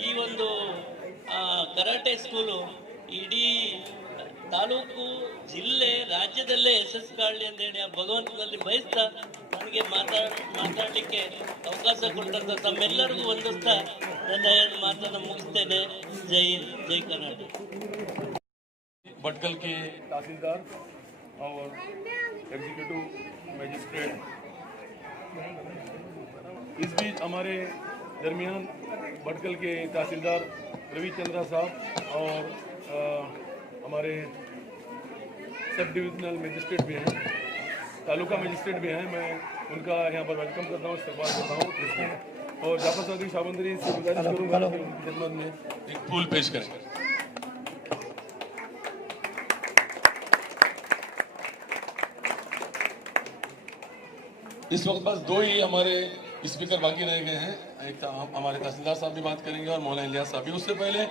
ಈ ಒಂದು ಕರಾಟೆ ಸ್ಕೂಲು ಇಡೀ ತಾಲೂಕು, ಜಿಲ್ಲೆ, ರಾಜ್ಯದಲ್ಲೇ ಯಶಸ್ಸು ಕಾಣಲಿ ಅಂತೇಳಿ ಆ ಭಗವಂತನಲ್ಲಿ ಬಯಸ್ತಾ ನನಗೆ ಮಾತಾಡಲಿಕ್ಕೆ ಅವಕಾಶ ಕೊಟ್ಟಂತ ತಮ್ಮೆಲ್ಲರಿಗೂ ವಂದಿಸ್ತಾ ನನ್ನ ಮಾತನ್ನು ಮುಗಿಸ್ತೇನೆ. ಜೈ ಕರ್ನಾಟಕ. भटकल के तहसीलदार और एग्जीक्यूटिव मजिस्ट्रेट, इस बीच हमारे दरमियान भटकल के तहसीलदार रविचंद्रा साहब और हमारे सब डिविजनल मजिस्ट्रेट भी हैं, तालुका मजिस्ट्रेट भी हैं। मैं उनका यहाँ पर वेलकम करता हूँ, इस्तेमाल करता हूँ। और जाफर सादिक शाबंदरी से गुजारिश करूँगा कि उनकी खिदमत में एक फूल पेश करें। इस वक्त बस दो ही हमारे स्पीकर बाकी रह गए हैं। एक हमारे तहसीलदार साहब भी बात करेंगे और मौलाना इलियास साहब भी। उससे पहले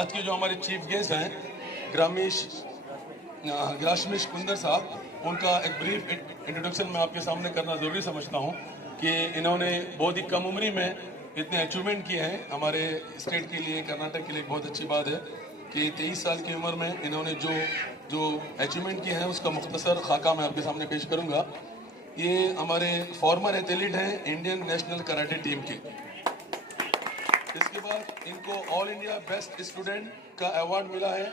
आज के जो हमारे चीफ गेस्ट हैं ग्राशमिश कुंदर साहब, उनका एक ब्रीफ इंट्रोडक्शन मैं आपके सामने करना ज़रूरी समझता हूं कि इन्होंने बहुत ही कम उम्र में इतने अचीवमेंट किए हैं हमारे स्टेट के लिए, कर्नाटक के लिए। बहुत अच्छी बात है कि 23 साल की उम्र में इन्होंने जो अचीवमेंट किए हैं उसका मुख्तसर खाका मैं आपके सामने पेश करूँगा। ये हमारे फॉर्मर एथलीट हैं इंडियन नेशनल कराटे टीम के। इसके बाद इनको ऑल इंडिया बेस्ट स्टूडेंट का अवार्ड मिला है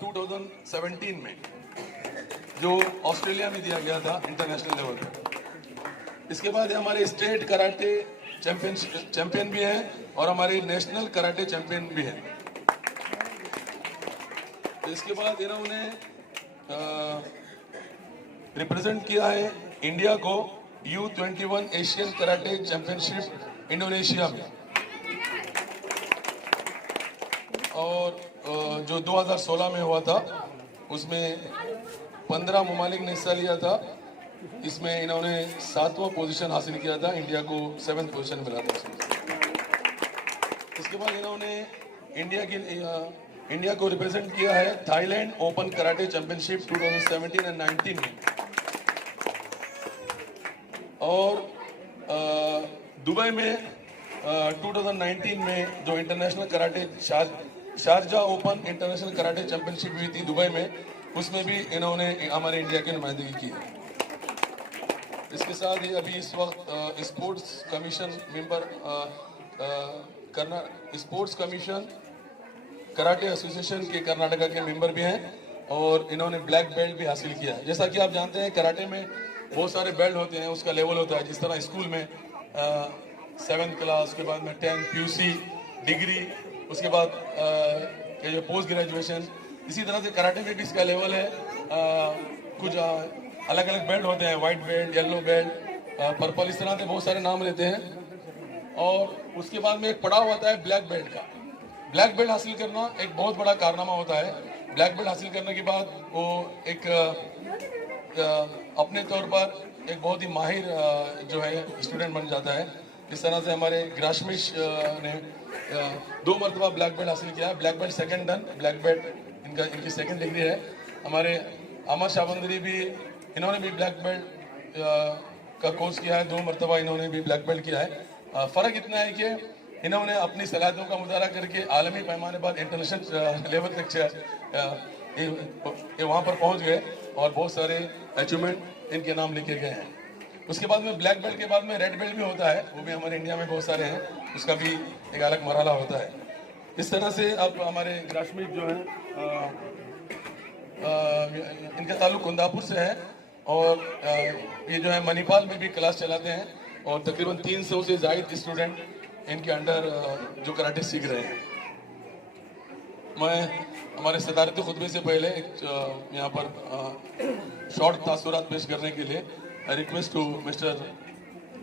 2017 में, जो ऑस्ट्रेलिया में दिया गया था इंटरनेशनल लेवल पर। इसके बाद हमारे स्टेट कराटे चैंपियन भी हैं और हमारे नेशनल कराटे चैंपियन भी हैं। इसके बाद इन्होंने रिप्रेजेंट किया है इंडिया को U21 Asian karate championship Indonesia में। और जो 2016 में हुआ था उसमें 15 ममालिक ने हिस्सा लिया था। इसमें इन्होंने 7वां पोजीशन हासिल किया था, इंडिया को 7th पोजीशन मिला था उसमें। इसके बाद इन्होंने इंडिया को रिप्रेजेंट किया है Thailand open karate championship 2017 and 19 में, और दुबई में 2019 में जो international karate Sharjah open international karate championship हुई थी दुबई में, उसमें भी इन्होंने हमारे इंडिया की नुमाइंदगी की है। इसके साथ ही अभी इस वक्त sports commission member sports commission karate association के कर्नाटका के मेंबर भी हैं, और इन्होंने ब्लैक बेल्ट भी हासिल किया है। जैसा कि आप जानते हैं कराटे में बहुत सारे बेल्ट होते हैं, उसका लेवल होता है। जिस तरह स्कूल में 7th क्लास, उसके बाद में 10th PUC डिग्री, उसके बाद जो पोस्ट ग्रेजुएशन, इसी तरह से कराटे में भी इसका लेवल है। कुछ अलग अलग बेल्ट होते हैं, white belt, yellow belt, purple, इस तरह से बहुत सारे नाम रहते हैं। और उसके बाद में एक पड़ाव होता है ब्लैक बेल्ट का। ब्लैक बेल्ट हासिल करना एक बहुत बड़ा कारनामा होता है। ब्लैक बेल्ट हासिल करने के बाद वो एक अपने तौर पर एक बहुत ही माहिर जो है स्टूडेंट बन जाता है। इस तरह से हमारे ग्राशमिश ने 2 मरतबा ब्लैक बेल्ट हासिल किया है। Black belt second done, black belt इनकी 2nd डिग्री है। हमारे अमर शाबंदरी भी, इन्होंने भी ब्लैक बेल्ट का कोर्स किया है, 2 मरतबा इन्होंने भी ब्लैक बेल्ट किया है। फ़र्क इतना है कि इन्होंने अपनी सलाहियतों का मुजाहरा करके आलमी पैमाने पर इंटरनेशनल लेवल तक वहाँ पर पहुँच गए, और बहुत सारे अचीवमेंट इनके नाम लिखे गए हैं। उसके बाद में ब्लैक बेल्ट के बाद में रेड बेल्ट भी होता है, वो भी हमारे इंडिया में बहुत सारे हैं, उसका भी एक अलग मरहला होता है। इस तरह से अब हमारे ग्राशमिक जो है इनका ताल्लुक कुंदापुर से है, और ये जो है मणिपाल में भी क्लास चलाते हैं, और तकरीबन 300 से ज़ायद स्टूडेंट इनके अंडर जो कराटे सीख रहे हैं। मैं हमारे सदारती खुतबे से पहले एक यहाँ पर शॉर्ट तासुरात पेश करने के लिए आई रिक्वेस्ट टू मिस्टर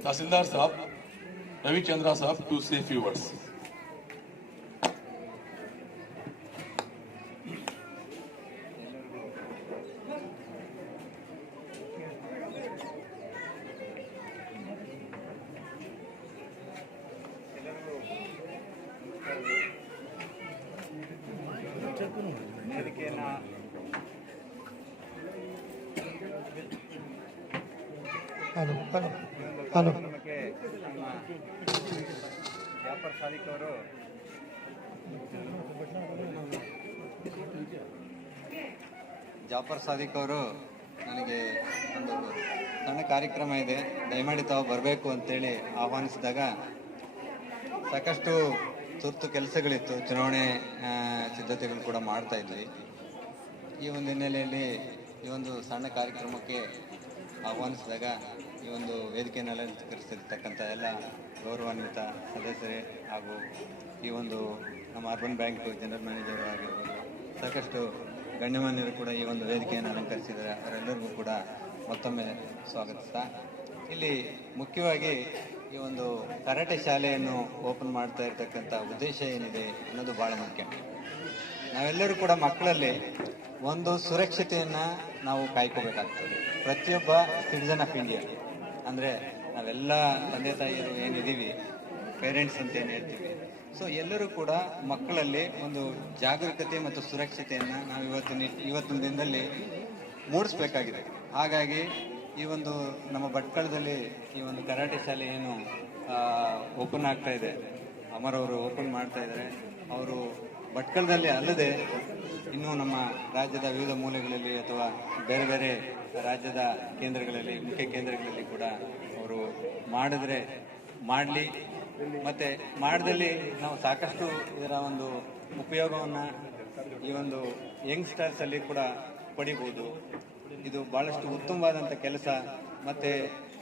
तहसीलदार साहब रविचंद्रा साहब टू से फ्यू वर्ड्स। ಹಲೋ ನಮಗೆ ನಮ್ಮ ಜಾಫರ್ ಸಾದಿಕ್ ಅವರು ನನಗೆ ಒಂದು ಸಣ್ಣ ಕಾರ್ಯಕ್ರಮ ಇದೆ, ದಯಮಾಡಿ ತಾವು ಬರಬೇಕು ಅಂತೇಳಿ ಆಹ್ವಾನಿಸಿದಾಗ ಸಾಕಷ್ಟು ತುರ್ತು ಕೆಲಸಗಳಿತ್ತು, ಚುನಾವಣೆ ಸಿದ್ಧತೆಗಳು ಕೂಡ ಮಾಡ್ತಾ ಇದ್ವಿ. ಈ ಒಂದು ಹಿನ್ನೆಲೆಯಲ್ಲಿ ಈ ಒಂದು ಸಣ್ಣ ಕಾರ್ಯಕ್ರಮಕ್ಕೆ ಆಹ್ವಾನಿಸಿದಾಗ ಈ ಒಂದು ವೇದಿಕೆಯನ್ನು ಅಲಂಕರಿಸಿರ್ತಕ್ಕಂಥ ಎಲ್ಲ ಗೌರವಾನ್ವಿತ ಸದಸ್ಯರೇ ಹಾಗೂ ಈ ಒಂದು ನಮ್ಮ ಅರ್ಬನ್ ಬ್ಯಾಂಕ್ ಜನರಲ್ ಮ್ಯಾನೇಜರ್ ಆಗಿರ್ಬೋದು, ಸಾಕಷ್ಟು ಗಣ್ಯಮಾನ್ಯರು ಕೂಡ ಈ ಒಂದು ವೇದಿಕೆಯನ್ನು ಅಲಂಕರಿಸಿದ್ದಾರೆ. ಅವರೆಲ್ಲರಿಗೂ ಕೂಡ ಮತ್ತೊಮ್ಮೆ ಸ್ವಾಗತಿಸ್ತಾ, ಇಲ್ಲಿ ಮುಖ್ಯವಾಗಿ ಈ ಒಂದು ಕರಾಟೆ ಶಾಲೆಯನ್ನು ಓಪನ್ ಮಾಡ್ತಾ ಇರ್ತಕ್ಕಂಥ ಉದ್ದೇಶ ಏನಿದೆ ಅನ್ನೋದು ಭಾಳ ಮುಖ್ಯ. ನಾವೆಲ್ಲರೂ ಕೂಡ ಮಕ್ಕಳಲ್ಲಿ ಒಂದು ಸುರಕ್ಷತೆಯನ್ನು ನಾವು ಕಾಯ್ಕೋಬೇಕಾಗ್ತದೆ. ಪ್ರತಿಯೊಬ್ಬ ಸಿಟಿಸನ್ ಆಫ್ ಇಂಡಿಯಾ ಅಂದರೆ ನಾವೆಲ್ಲ ತಂದೆ ತಾಯಿಯರು ಏನಿದ್ದೀವಿ, ಪೇರೆಂಟ್ಸ್ ಅಂತ ಏನು ಹೇಳ್ತೀವಿ, ಸೊ ಎಲ್ಲರೂ ಕೂಡ ಮಕ್ಕಳಲ್ಲಿ ಒಂದು ಜಾಗರೂಕತೆ ಮತ್ತು ಸುರಕ್ಷತೆಯನ್ನು ನಾವು ಇವತ್ತಿನ ದಿನದಲ್ಲಿ ಮೂಡಿಸ್ಬೇಕಾಗಿದೆ. ಹಾಗಾಗಿ ಈ ಒಂದು ನಮ್ಮ ಭಟ್ಕಳದಲ್ಲಿ ಈ ಒಂದು ಕರಾಟೆ ಶಾಲೆ ಏನು ಓಪನ್ ಆಗ್ತಾ ಇದೆ, ಅಮರ್ ಅವರು ಓಪನ್ ಮಾಡ್ತಾ ಇದ್ದಾರೆ. ಅವರು ಭಟ್ಕಳದಲ್ಲಿ ಅಲ್ಲದೆ ಇನ್ನೂ ನಮ್ಮ ರಾಜ್ಯದ ವಿವಿಧ ಮೂಲೆಗಳಲ್ಲಿ ಅಥವಾ ಬೇರೆ ಬೇರೆ ರಾಜ್ಯದ ಕೇಂದ್ರಗಳಲ್ಲಿ, ಮುಖ್ಯ ಕೇಂದ್ರಗಳಲ್ಲಿ ಕೂಡ ಅವರು ಮಾಡಿದ್ರೆ ಮಾಡಲಿ, ಮತ್ತು ಮಾಡಿದಲ್ಲಿ ನಾವು ಸಾಕಷ್ಟು ಇದರ ಒಂದು ಉಪಯೋಗವನ್ನು ಈ ಒಂದು ಯಂಗ್ಸ್ಟರ್ಸ್ ಅಲ್ಲಿ ಕೂಡ ಪಡಿಬೋದು. ಇದು ಬಹಳಷ್ಟು ಉತ್ತಮವಾದಂಥ ಕೆಲಸ. ಮತ್ತು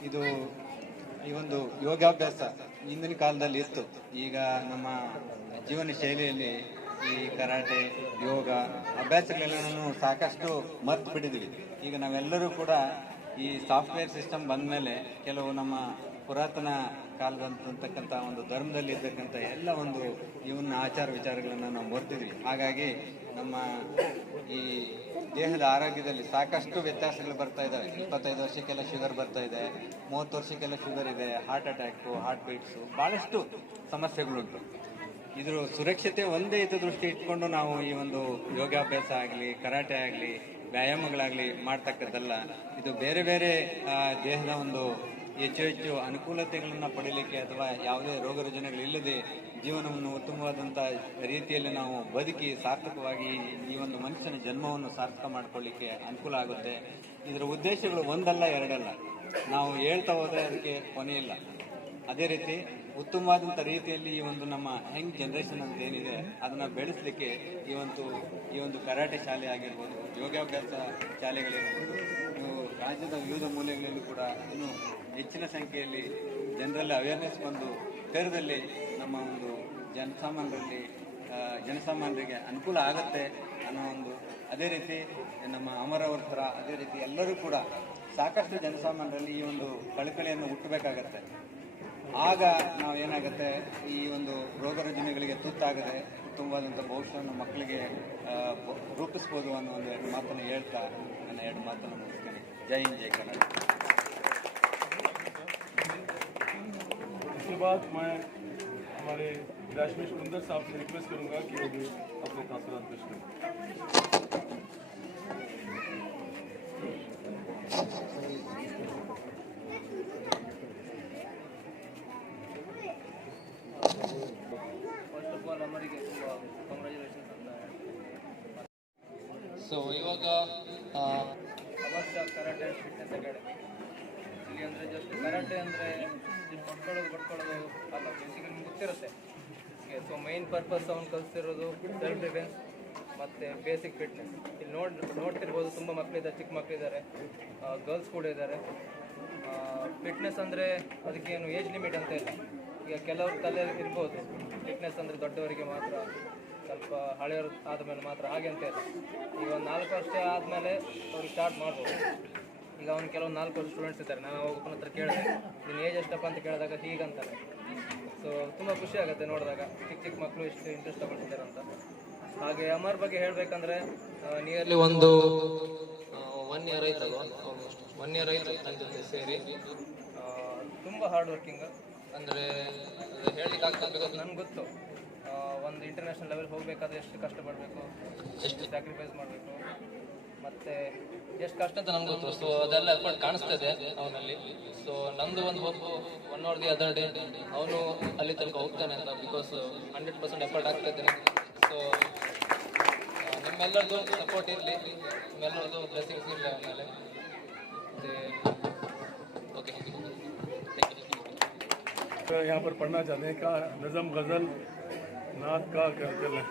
ಇದು ಈ ಒಂದು ಯೋಗಾಭ್ಯಾಸ ಹಿಂದಿನ ಕಾಲದಲ್ಲಿ ಇತ್ತು, ಈಗ ನಮ್ಮ ಜೀವನ ಶೈಲಿಯಲ್ಲಿ ಈ ಕರಾಟೆ, ಯೋಗ ಅಭ್ಯಾಸಗಳೆಲ್ಲನೂ ಸಾಕಷ್ಟು ಮರ್ತು ಬಿಟ್ಟಿದ್ವಿ. ಈಗ ನಾವೆಲ್ಲರೂ ಕೂಡ ಈ ಸಾಫ್ಟ್ವೇರ್ ಸಿಸ್ಟಮ್ ಬಂದ ಮೇಲೆ ಕೆಲವು ನಮ್ಮ ಪುರಾತನ ಕಾಲದಂತಕ್ಕಂಥ ಒಂದು ಧರ್ಮದಲ್ಲಿ ಇದ್ದಕ್ಕಂಥ ಎಲ್ಲ ಒಂದು ಇವನ್ನ ಆಚಾರ ವಿಚಾರಗಳನ್ನು ನಾವು ಮರ್ತಿದ್ವಿ. ಹಾಗಾಗಿ ನಮ್ಮ ಈ ದೇಹದ ಆರೋಗ್ಯದಲ್ಲಿ ಸಾಕಷ್ಟು ವ್ಯತ್ಯಾಸಗಳು ಬರ್ತಾ ಇದ್ದಾವೆ. 25 ವರ್ಷಕ್ಕೆಲ್ಲ ಶುಗರ್ ಬರ್ತಾ ಇದೆ, 30 ವರ್ಷಕ್ಕೆಲ್ಲ ಶುಗರ್ ಇದೆ, ಹಾರ್ಟ್ ಅಟ್ಯಾಕು, ಹಾರ್ಟ್ ಬೀಟ್ಸು, ಭಾಳಷ್ಟು ಸಮಸ್ಯೆಗಳುಂಟು. ಇದ್ರ ಸುರಕ್ಷತೆ ಒಂದೇ ದೃಷ್ಟಿ ಇಟ್ಕೊಂಡು ನಾವು ಈ ಒಂದು ಯೋಗಾಭ್ಯಾಸ ಆಗಲಿ, ಕರಾಟೆ ಆಗಲಿ, ವ್ಯಾಯಾಮಗಳಾಗಲಿ ಮಾಡ್ತಕ್ಕದ್ದಲ್ಲ. ಇದು ಬೇರೆ ಬೇರೆ ದೇಹದ ಒಂದು ಹೆಚ್ಚು ಅನುಕೂಲತೆಗಳನ್ನು ಪಡೀಲಿಕ್ಕೆ ಅಥವಾ ಯಾವುದೇ ರೋಗ ರುಜಿನಗಳಿಲ್ಲದೆ ಜೀವನವನ್ನು ಉತ್ತಮವಾದಂಥ ರೀತಿಯಲ್ಲಿ ನಾವು ಬದುಕಿ ಸಾರ್ಥಕವಾಗಿ ಈ ಒಂದು ಮನುಷ್ಯನ ಜನ್ಮವನ್ನು ಸಾರ್ಥಕ ಮಾಡಿಕೊಳ್ಳಿಕ್ಕೆ ಅನುಕೂಲ ಆಗುತ್ತೆ. ಇದರ ಉದ್ದೇಶಗಳು ಒಂದಲ್ಲ ಎರಡಲ್ಲ, ನಾವು ಹೇಳ್ತಾ ಹೋದರೆ ಅದಕ್ಕೆ ಕೊನೆಯಿಲ್ಲ. ಅದೇ ರೀತಿ ಉತ್ತಮವಾದಂಥ ರೀತಿಯಲ್ಲಿ ಈ ಒಂದು ನಮ್ಮ ಯಂಗ್ ಜನರೇಷನ್ ಅಂತ ಏನಿದೆ ಅದನ್ನು ಬೆಳೆಸಲಿಕ್ಕೆ ಈ ಒಂದು ಕರಾಟೆ ಶಾಲೆ ಆಗಿರ್ಬೋದು, ಯೋಗಾಭ್ಯಾಸ ಶಾಲೆಗಳಿರ್ಬೋದು, ರಾಜ್ಯದ ವಿವಿಧ ಮೂಲೆಗಳಲ್ಲಿ ಕೂಡ ಇನ್ನೂ ಹೆಚ್ಚಿನ ಸಂಖ್ಯೆಯಲ್ಲಿ ಜನರಲ್ಲಿ ಅವೇರ್ನೆಸ್ ಬಂದು ತೀರದಲ್ಲಿ ನಮ್ಮ ಒಂದು ಜನಸಾಮಾನ್ಯರಿಗೆ ಅನುಕೂಲ ಆಗುತ್ತೆ ಅನ್ನೋ ಒಂದು, ಅದೇ ರೀತಿ ನಮ್ಮ ಅಮರವರ ಥರ ಅದೇ ರೀತಿ ಎಲ್ಲರೂ ಕೂಡ ಸಾಕಷ್ಟು ಜನಸಾಮಾನ್ಯರಲ್ಲಿ ಈ ಒಂದು ಕಳಕಳಿಯನ್ನು ಹುಟ್ಟಬೇಕಾಗತ್ತೆ. ಆಗ ನಾವೇನಾಗುತ್ತೆ, ಈ ಒಂದು ರೋಗ ರುಜಿನಗಳಿಗೆ ತುತ್ತಾಗದೆ ಉತ್ತಮವಾದಂಥ ಭವಿಷ್ಯವನ್ನು ಮಕ್ಕಳಿಗೆ ರೂಪಿಸ್ಬೋದು ಅನ್ನೋ ಒಂದು 2 ಮಾತನ್ನು ಹೇಳ್ತಾ ನನ್ನ 2 ಮಾತನ್ನು ಮುಗಿಸ್ತೀನಿ. ಜೈ ಹಿಂದ್, ಜೈ ಕರ್ನಾಟಕ. इसके बाद मैं हमारे राजमेश कुंदर साहब से रिक्वेस्ट करूंगा कि वो भी अपने तासुरात पेश करें. ಸೊ ಇವಾಗ ಅವಶ್ಯ ಕರಾಟೆ ಆ್ಯಂಡ್ ಫಿಟ್ನೆಸ್ ಅಕಾಡೆಮಿ ಇಲ್ಲಿ ಅಂದರೆ ಜಸ್ಟ್ ಕರಾಟೆ ಅಂದರೆ ಬಡ್ಕೊಳ್ಳೋದು ಅಲ್ಲ, ಬೇಸಿಕಲಿ ನಿಮ್ಗೆ ಗೊತ್ತಿರುತ್ತೆ. ಸೊ ಮೈನ್ ಪರ್ಪಸ್ ಅವ್ನು ಕಲಿಸ್ತಿರೋದು ಸೆಲ್ಫ್ ಡಿಫೆನ್ಸ್ ಮತ್ತು ಬೇಸಿಕ್ ಫಿಟ್ನೆಸ್. ಇಲ್ಲಿ ನೋಡ್ತಿರ್ಬೋದು ತುಂಬ ಮಕ್ಕಳಿದ್ದಾರೆ, ಚಿಕ್ಕ ಮಕ್ಕಳಿದ್ದಾರೆ, ಗರ್ಲ್ಸ್ ಕೂಡ ಇದ್ದಾರೆ. ಫಿಟ್ನೆಸ್ ಅಂದರೆ ಅದಕ್ಕೇನು ಏಜ್ ಲಿಮಿಟ್ ಅಂತ ಇಲ್ಲ. ಈಗ ಕೆಲವ್ರ ತಲೆ ಇರ್ಬೋದು ಫಿಟ್ನೆಸ್ ಅಂದರೆ ದೊಡ್ಡವರಿಗೆ ಮಾತ್ರ, ಸ್ವಲ್ಪ ಹಳೆಯವರು ಆದಮೇಲೆ ಮಾತ್ರ, ಹಾಗೆ ಅಂತ ಇಲ್ಲ. ಈಗ ಒಂದು 4 ವರ್ಷ ಆದಮೇಲೆ ಅವ್ರಿಗೆ ಸ್ಟಾರ್ಟ್ ಮಾಡ್ಬೋದು. ಈಗ ಅವ್ನು ಕೆಲವೊಂದು 4 ವರ್ಷ ಸ್ಟೂಡೆಂಟ್ಸ್ ಇದ್ದಾರೆ. ನಾನು ಒಬ್ಬನ ಹತ್ರ ಕೇಳಿದೆ, ನಿನ್ನ ಏಜ್ ಎಷ್ಟಪ್ಪ ಅಂತ ಕೇಳಿದಾಗ ಹೀಗಂತಾರೆ. ಸೊ ತುಂಬ ಖುಷಿ ಆಗುತ್ತೆ ನೋಡಿದಾಗ ಚಿಕ್ಕ ಮಕ್ಕಳು ಎಷ್ಟು ಇಂಟ್ರೆಸ್ಟ್ ತಗೊಂಡಿದ್ದಾರೆ ಅಂತ. ಹಾಗೆ ಅಮರ್ ಬಗ್ಗೆ ಹೇಳಬೇಕಂದ್ರೆ ನಿಯರ್ಲಿ ಒಂದು 1 ಇಯರ್ ಆಯ್ತಲ್ವ, 1 ಇಯರ್ ಆಯಿತು ನನ್ನ ಜೊತೆ ಸೇರಿ. ತುಂಬ ಹಾರ್ಡ್ ವರ್ಕಿಂಗ್ ಅಂದರೆ ಹೇಳಲಿಕ್ಕೆ ಆಗ್ತದೆ, ಬಿಕಾಸ್ ನನಗೆ ಗೊತ್ತು ಒಂದು ಇಂಟರ್ನ್ಯಾಷನಲ್ ಲೆವೆಲ್ ಹೋಗಬೇಕಾದ್ರೆ ಎಷ್ಟು ಕಷ್ಟಪಡಬೇಕು, ಎಷ್ಟು ಸ್ಯಾಕ್ರಿಫೈಸ್ ಮಾಡಬೇಕು, ಮತ್ತು ಎಷ್ಟು ಕಷ್ಟ ಅಂತ ನನಗೆ ಗೊತ್ತು. ಸೊ ಅದೆಲ್ಲ ಎಫರ್ಟ್ ಕಾಣಿಸ್ತದೆ ಅವನಲ್ಲಿ. ಸೊ ನಮ್ಮದು ಒಂದು ಹೋಗು 1 or the other day ಅವನು ಅಲ್ಲಿ ತನಕ ಹೋಗ್ತಾನೆ ಅಂತ, ಬಿಕಾಸ್ 100% ಎಫರ್ಟ್ ಆಗ್ತಾಯಿದ್ದಾನೆ. ಸೊ ನಿಮ್ಮೆಲ್ಲರದು ಸಪೋರ್ಟ್ ಇರಲಿ, ನಿಮ್ಮೆಲ್ಲರದು ಬ್ಲೆಸ್ಸಿಂಗ್ಸ್ ಇರಲಿ ಆಮೇಲೆ. ಓಕೆ, यहाँ पर पढ़ना चाहते हैं का नज़म गज़ल नात का करकल है.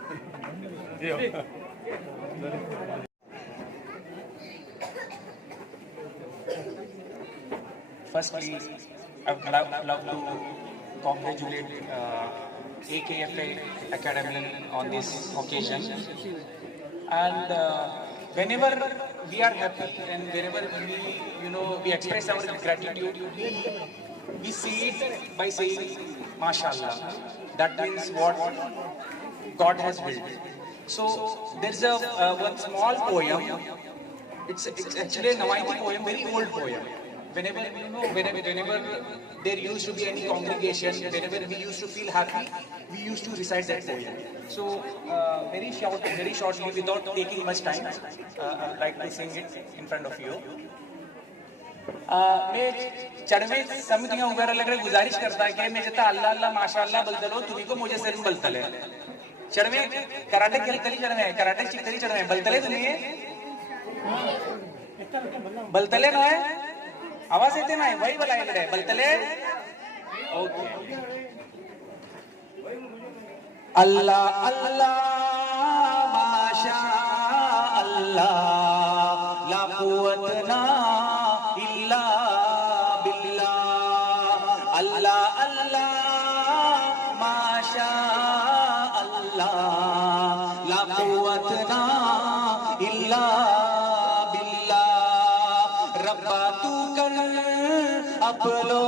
Firstly, I would love to congratulate AKFA Academy on this occasion. And whenever we are happy and whenever we express our gratitude, we see it by saying mashallah. That means what God has built. So there's one small poem. It's actually a Navaiti poem, very old poem. Whenever there used to be any congregation, whenever we used to feel happy, we used to recite that poem. So very shortly, without taking much time, I would like to sing it in front of you. मैं चढ़वे समितियां वगैरह लग रहे गुजारिश करता है कि मैं जता अल्लाह अल्लाह माशाअल्लाह बलदलो तुम्ही को मुझे सिर्फ बलतले चढ़वे कराटे खेलतली चढ़वे कराटे शिकतली चढ़वे बलतले तुम्ही बलतले ना है आवाज येते नाही वही बोला इकडे बलतले ओके अल्लाह अल्लाह माशा अल्लाह ला कुव्वत ना इल्ला बिल्लाह अल्लाह अल्लाह माशा अल्लाह ला कुव्वत ना इल्ला बिल्लाह रब्बा तू कर अपलो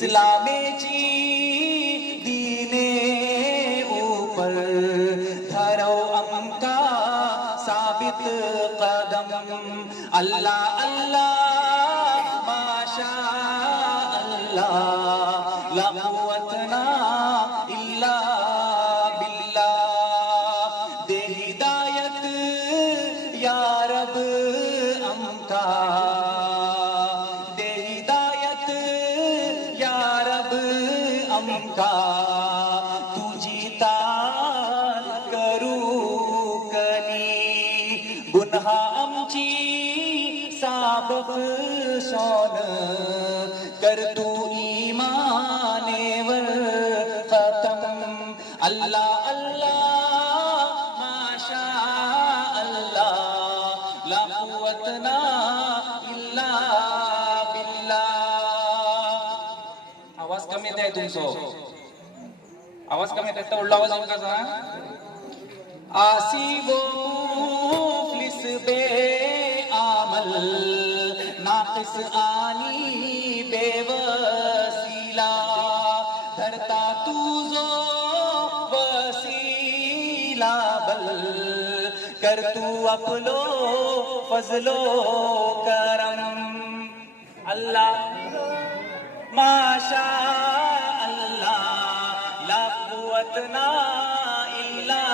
इस्लामेची दीने ऊपर धरो आमका साबित कदम अल्लाह अल्लाह माशा अल्लाह ला कुव्वतना इल्ला बिल्लाह दे हिदायत या रब अमका दे हिदायत या रब अमका तुझी तान करू कनी गुन्हा आमची साबक सोन कर तू ईमानेवर खतम अल्लाह अल्लाह माशा अल्लाह ला कुव्वतना इल्ला बिल्लाह। आवाज कमी येत आहे तुमचं, आवाज कमी येत आहे तर उडला आवाज येईल कसा आसी वो मुफलिस बे आमल नाकिस आनी बेवसीला धरता तुझो वसीला बल कर तू अपलो फजलो करम अल्लाह माशा अल्लाह ला कुव्वतना इल्ला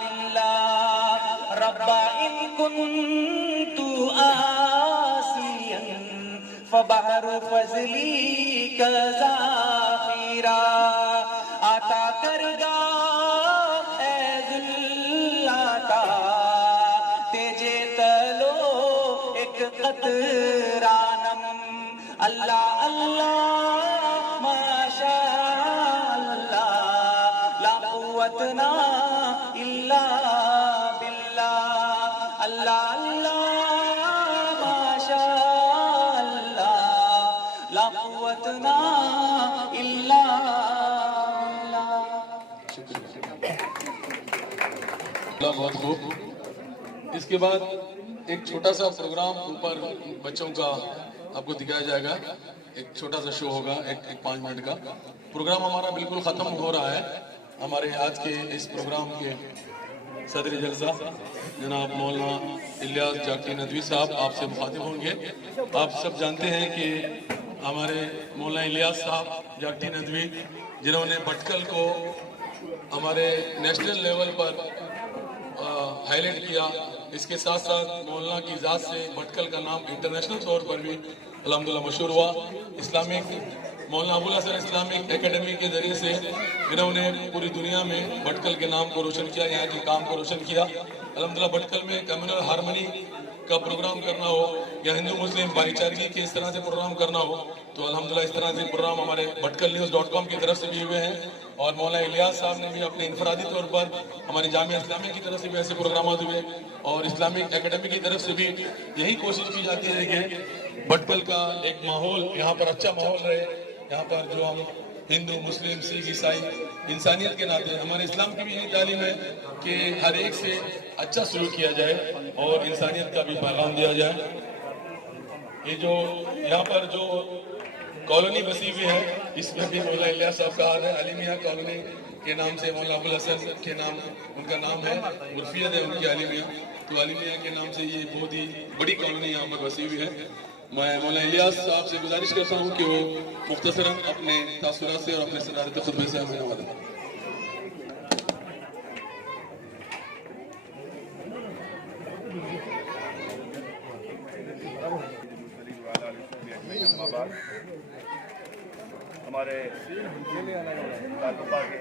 बिल्लाह रब्बा इन कुन्तु आसियन फबहरु फजली का ज़ाखिरा आता करगा ए ज़ुल्लाता तेजे तलो एक कतरानम अल्लाह अल्लाह माशा अल्लाह ला कुव्वतना इल्ला बिल्लाह अल्लाह अल्लाह माशा अल्लाह ला कुव्वतना इल्ला बिल्लाह। बहुत खूब। इसके बाद एक छोटा सा प्रोग्राम ऊपर बच्चों का आपको दिखाया जाएगा, एक छोटा सा शो होगा, एक 5 मिनट का प्रोग्राम हमारा बिल्कुल ख़त्म हो रहा है। हमारे आज के इस प्रोग्राम के सदर जलसा जनाब मौलाना इलियास जाकिर नदवी साहब आपसे मुखातिब होंगे। आप सब जानते हैं कि हमारे मौलाना इलियास साहब जाकिर नदवी जिन्होंने भटकल को हमारे नेशनल लेवल पर हाईलाइट किया, इसके साथ साथ मौलाना की ज़ात से भटकल का नाम इंटरनेशनल तौर पर भी अल्हम्दुलिल्लाह मशहूर हुआ। Islamic Maulana Abul Hasan Islamic academy के जरिए से इन्होंने पूरी दुनिया में भटकल के नाम को रोशन किया, यहाँ के काम को रोशन किया। अल्हम्दुलिल्लाह भटकल में कम्युनल हारमनी का प्रोग्राम करना हो या हिंदू मुस्लिम भाईचारगी के इस तरह से प्रोग्राम करना हो तो अल्हम्दुलिल्लाह इस तरह से प्रोग्राम हमारे भटकलnews.com की तरफ से भी हुए हैं और मौलाना इलियास साहब ने भी अपने इनफरादी तौर पर हमारी जामिया इस्लामिया की तरफ से भी ऐसे प्रोग्राम हुए और इस्लामिक एकेडमी की तरफ से भी यही कोशिश की जाती है कि भटकल का एक माहौल यहाँ पर अच्छा माहौल रहे। यहाँ पर जो हम हिंदू मुस्लिम सिख ईसाई इंसानियत के नाते हमारे इस्लाम की भी यही तालीम है कि हर एक से अच्छा सलूक किया जाए और इंसानियत का भी पैगाम दिया जाए। ये जो यहाँ पर जो कॉलोनी बसी हुई है इसमें भी मौलाना इलियास साहब का हाल है। अलीमिया कॉलोनी के नाम से मौलाना अबुल हसन के नाम उनका नाम है, उर्फियत है उनकी अलीमिया, तो अलीमिया के नाम से ये बहुत ही बड़ी कॉलोनी यहाँ पर बसी हुई है। मैं मौलाना इलियास साहब से गुजारिश करता हूँ कि वो मुख्तसरन अपने तासुरात से और अपने सदारत खुतबे से हमें नवाजें। हमारे तालुका के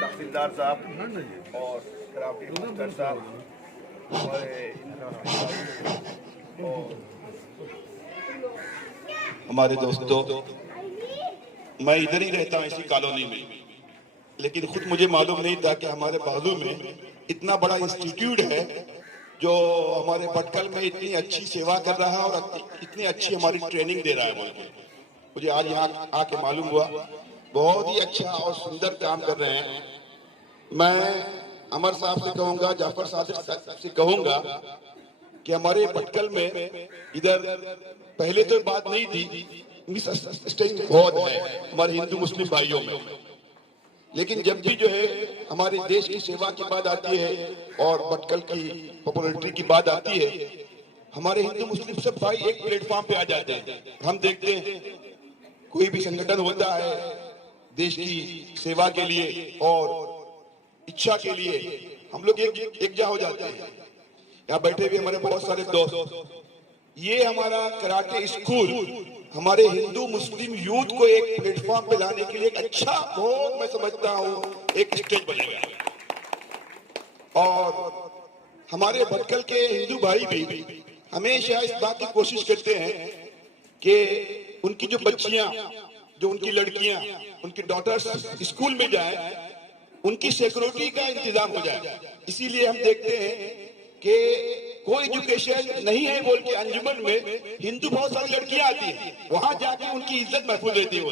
तहसीलदार साहब और क्राफ्टी मास्टर साहब हमारे दोस्तों, मैं इधर ही रहता हूँ इसी कॉलोनी में, लेकिन खुद मुझे मालूम नहीं था कि हमारे बाजू में इतना बड़ा इंस्टीट्यूट है जो हमारे भटकल में इतनी अच्छी सेवा कर रहा है और इतनी अच्छी हमारी ट्रेनिंग दे रहा है बोल के मुझे आज यहाँ आके मालूम हुआ। बहुत ही अच्छा और सुंदर काम कर रहे हैं। मैं अमर साहब से कहूँगा, जाफर साहब से कहूँगा कि हमारे भटकल में इधर पहले तो बात नहीं थी, मिसअंडरस्टैंडिंग बहुत है हमारे हिंदू मुस्लिम भाइयों में। लेकिन जब भी जो है हमारे देश की सेवा की बात आती है और भटकल की पॉपुलैरिटी की बात आती है, हमारे हिंदू मुस्लिम सब भाई एक प्लेटफॉर्म पे आ जाते हैं। हम देखते हैं कोई भी संगठन होता है देश की सेवा के लिए और इच्छा के लिए, हम लोग एकजुट हो जाते हैं। यहाँ बैठे हुए हमारे बहुत सारे दोस्त, ये हमारा कराटे स्कूल हमारे हिंदू मुस्लिम यूथ को एक प्लेटफॉर्म पे लाने के लिए एक अच्छा, बहुत मैं समझता हूँ एक स्टेज बनेगा। और हमारे भटकल के हिंदू भाई भी हमेशा इस बात की कोशिश करते हैं कि उनकी जो बच्चियां, जो उनकी लड़कियां, उनकी डॉटर्स स्कूल में जाए, उनकी सिक्योरिटी का इंतजाम हो जाए। इसीलिए हम देखते हैं कि कोई एजुकेशन नहीं है बोल के अंजुमन में हिंदू बहुत सारी लड़कियां आती हैं, वहां जाके उनकी इज्जत महफूज रहती है।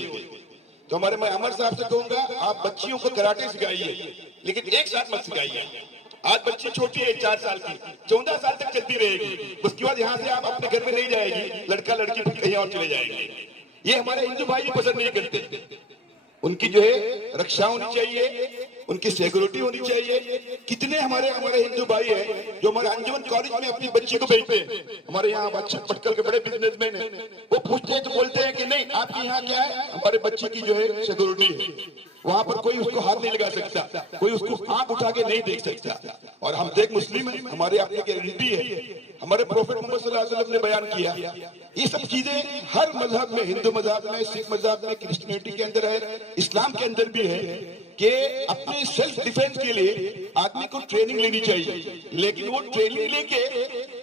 तो हमारे मैं अमर साहब से कहूंगा, आप बच्चियों को कराटे सिखाइए, लेकिन एक साथ मत सिखाइए। आज बच्ची छोटी है 4 साल की, 14 साल तक चलती रहेगी, उसके बाद यहाँ से आप अपने घर में नहीं जाएगी, लड़का लड़की फिर कहीं और चले जाएंगे। ये हमारे हिंदू भाई भी पसंद नहीं करते। उनकी जो है रक्षा होनी चाहिए, उनकी सिक्योरिटी होनी चाहिए। कितने हमारे हिंदू भाई हैं जो हमारे अंजुमन कॉलेज में अपनी बच्ची को भेजते हैं। हमारे यहाँ बच्चे भटकल के बड़े बिजनेसमैन हैं, वो पूछते हैं तो बोलते हैं कि नहीं आपके यहाँ क्या है, हमारे बच्ची की जो है सिक्योरिटी है, वहां पर कोई उसको हाथ नहीं लगा सकता, कोई उसको आंख उठा के नहीं देख सकता। और हम देख मुस्लिम हैं, हमारे अपने गारंटी है। हमारे प्रोफेट मोहम्मद सल्लल्लाहु अलैहि वसल्लम ने बयान किया, ये सब चीजें हर मजहब में, हिंदू मजहब में, सिख मजहब में, क्रिश्चियनिटी के अंदर है, इस्लाम के अंदर भी है कि अपने सेल्फ डिफेंस के लिए आदमी को ट्रेनिंग लेनी चाहिए। लेकिन वो ट्रेनिंग लेके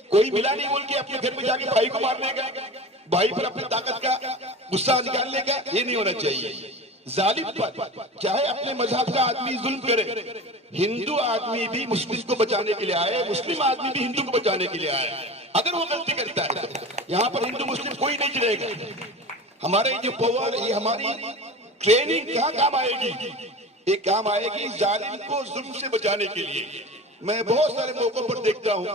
कोई मिला नहीं बोल के अपने घर में जाके भाई को मारने का, भाई पर अपनी ताकत का गुस्सा निकालने का, ये नहीं होना चाहिए। जालिम पर चाहे अपने मजहब का आदमी जुल्म करे, हिंदू आदमी भी मुस्लिम को बचाने के लिए आए, मुस्लिम आदमी भी हिंदू को बचाने के लिए आए। अगर वो गलती करता है तो यहाँ पर हिंदू मुस्लिम कोई नहीं चलेगा। हमारे जो पावर, ये हमारी ट्रेनिंग कहाँ काम आएगी? एक काम आएगी जालिम को जुल्म से बचाने के लिए। मैं बहुत सारे मौकों पर देखता हूँ,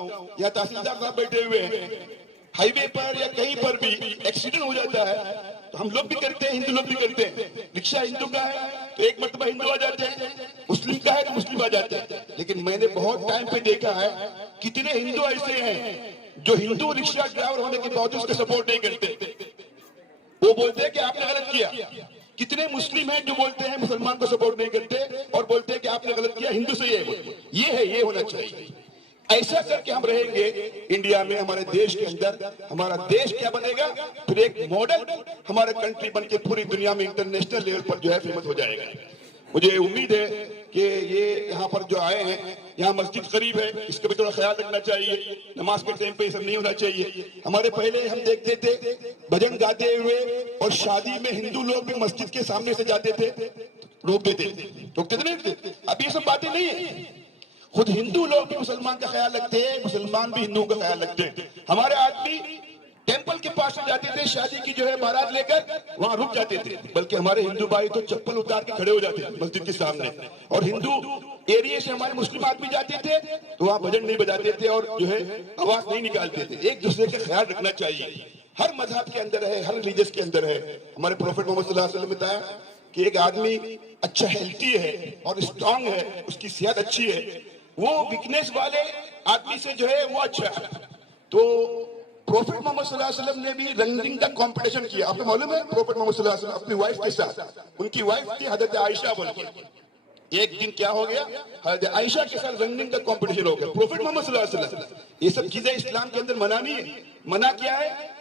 यहाँ तहसीलदार साहब बैठे हुए हैं, हाईवे पर या कहीं पर भी एक्सीडेंट हो जाता है तो हम लोग भी करते हैं, हिंदू लोग भी करते हैं। रिक्शा हिंदू का है तो एक मरतबा हिंदू आ जाते हैं, मुस्लिम का है तो मुस्लिम आ जाते हैं। लेकिन मैंने बहुत टाइम पे देखा है कितने हिंदू ऐसे हैं जो हिंदू रिक्शा ड्राइवर होने के बावजूद उसका सपोर्ट नहीं करते, वो बोलते हैं कि आपने गलत किया। कितने मुस्लिम हैं जो बोलते हैं मुसलमान को सपोर्ट नहीं करते और बोलते हैं कि आपने गलत किया, हिंदू से ये होना चाहिए। ऐसा करके हम रहेंगे इंडिया में, हमारे देश के अंदर। हमारा देश क्या बनेगा? फिर एक मॉडल हमारा कंट्री बन के पूरी दुनिया में इंटरनेशनल लेवल पर जो है फेमस हो जाएगा। मुझे उम्मीद है कि ये यहाँ पर जो आए हैं, यहाँ मस्जिद करीब है, इसका भी थोड़ा ख्याल रखना चाहिए। नमाज के टाइम पे ये सब नहीं होना चाहिए। हमारे पहले हम देखते थे भजन गाते हुए और शादी में हिंदू लोग भी मस्जिद के सामने से जाते थे, रोकते थे। अब ये सब बातें नहीं है। खुद हिंदू लोग भी मुसलमान का ख्याल रखते हैं, मुसलमान भी हिंदुओं का ख्याल रखते हैं। हमारे आदमी टेंपल के पास जाते थे, शादी की जो है बारात लेकर वहां रुक जाते थे, बल्कि हमारे हिंदू भाई तो चप्पल उतार के खड़े हो जाते थे मस्जिद के सामने। और हिंदू एरिया से हमारे मुस्लिम आदमी जाते थे तो वहां भजन नहीं बजाते थे और जो है आवाज नहीं निकालते थे। एक दूसरे का ख्याल रखना चाहिए। हर मजहब के अंदर है, हर रिलीजियस के अंदर है। हमारे प्रोफेट मोहम्मद सल्लल्लाहु अलैहि वसल्लम ने बताया कि एक आदमी अच्छा हेल्थी है और स्ट्रांग है, उसकी सेहत अच्छी है, वो वीकनेस वाले आदमी से जो है वो अच्छा है। तो प्रोफेट मोहम्मद सल्लल्लाहु अलैहि वसल्लम ने भी रनिंग का कंपटीशन किया। आपको मालूम है प्रोफेट मोहम्मद सल्लल्लाहु अलैहि वसल्लम अपनी वाइफ के साथ, उनकी वाइफ थी हजरत आयशा बोल के, एक दिन क्या हो गया, हजरत आयशा के साथ रनिंग का कंपटीशन हो गया। प्रोफेट मोहम्मद सल्लल्लाहु अलैहि वसल्लम, ये सब चीजें इस्लाम के अंदर मना नहीं है। मना क्या है?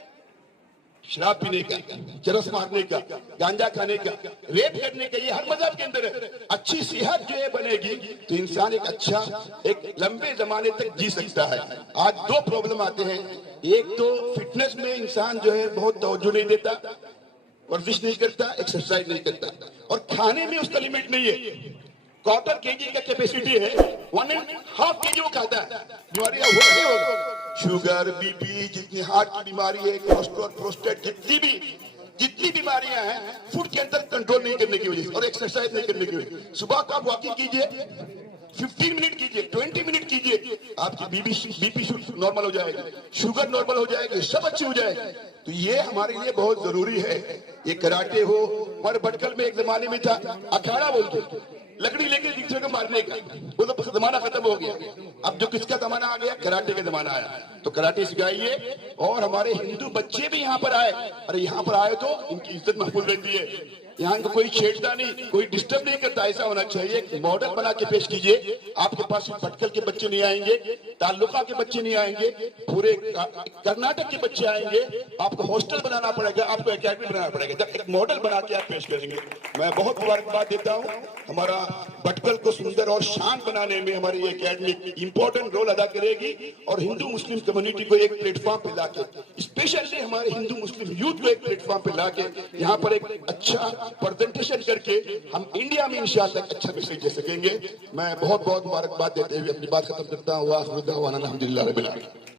शराब पीने का, चरस मारने का, गांजा खाने का, रेप करने का, ये हर मजहब के अंदर है। अच्छी सेहत जो है बनेगी तो इंसान एक अच्छा, एक लंबे जमाने तक जी सकता है। आज दो प्रॉब्लम आते हैं, एक तो फिटनेस में इंसान जो है बहुत तवज्जो नहीं देता, वर्जिश नहीं करता, एक्सरसाइज नहीं करता, और खाने में उसका लिमिट नहीं है। 1/4 kg का कैपेसिटी है, 1.5 kg वो खाता है। बीमारी होगा, शुगर, बीपी, जितनी हार्ट की बीमारी है, कोलेस्ट्रॉल, प्रोस्टेट, जितनी बीमारियां हैं फूड के अंदर कंट्रोल नहीं करने की वजह से और एक्सरसाइज नहीं करने की वजह से। सुबह का वॉकिंग कीजिए, 15 मिनट कीजिए, 20 मिनट कीजिए, आपकी बीपी नॉर्मल हो जाएगी, शुगर नॉर्मल हो जाएगी, सब अच्छी हो जाएगी। तो ये हमारे लिए बहुत जरूरी है। ये कराटे हो, हमारे भटकल में एक जमाने में था अखाड़ा बोलते, लकड़ी लेके दूसरे को मारने का, वो तो जमाना खत्म हो गया। अब जो किसका जमाना आ गया, कराटे का जमाना आया। तो कराटे सिखाइए और हमारे हिंदू बच्चे भी यहाँ पर आए। अरे यहाँ पर आए तो उनकी इज्जत महफूज रहती है, यहाँ को कोई छेड़ता नहीं, कोई डिस्टर्ब नहीं करता। ऐसा होना चाहिए। एक मॉडल बना के पेश कीजिए। आपके पास भटकल के बच्चे नहीं आएंगे, ताल्लुका के बच्चे नहीं आएंगे, पूरे कर्नाटक के बच्चे आएंगे। आपको हॉस्टल बनाना पड़ेगा, आपको एकेडमी बनाना पड़ेगा। जब एक मॉडल बना के आप पेश करेंगे, मैं बहुत मुबारकबाद देता हूँ। हमारा भटकल को सुंदर और शांत बनाने में हमारी ये एकेडमी इंपॉर्टेंट रोल अदा करेगी और हिंदू मुस्लिम कम्युनिटी को एक प्लेटफॉर्म पे लाके, स्पेशली हमारे हिंदू मुस्लिम यूथ को एक प्लेटफॉर्म पे लाके यहाँ पर एक अच्छा प्रेजेंटेशन करके हम इंडिया में इंशाअल्लाह अच्छा मैसेज दे सकेंगे। मैं बहुत बहुत मुबारकबाद देते हुए अपनी बात खत्म करता हूँ। वाह, अल्हम्दुलिल्लाह रब्बिल आलमीन।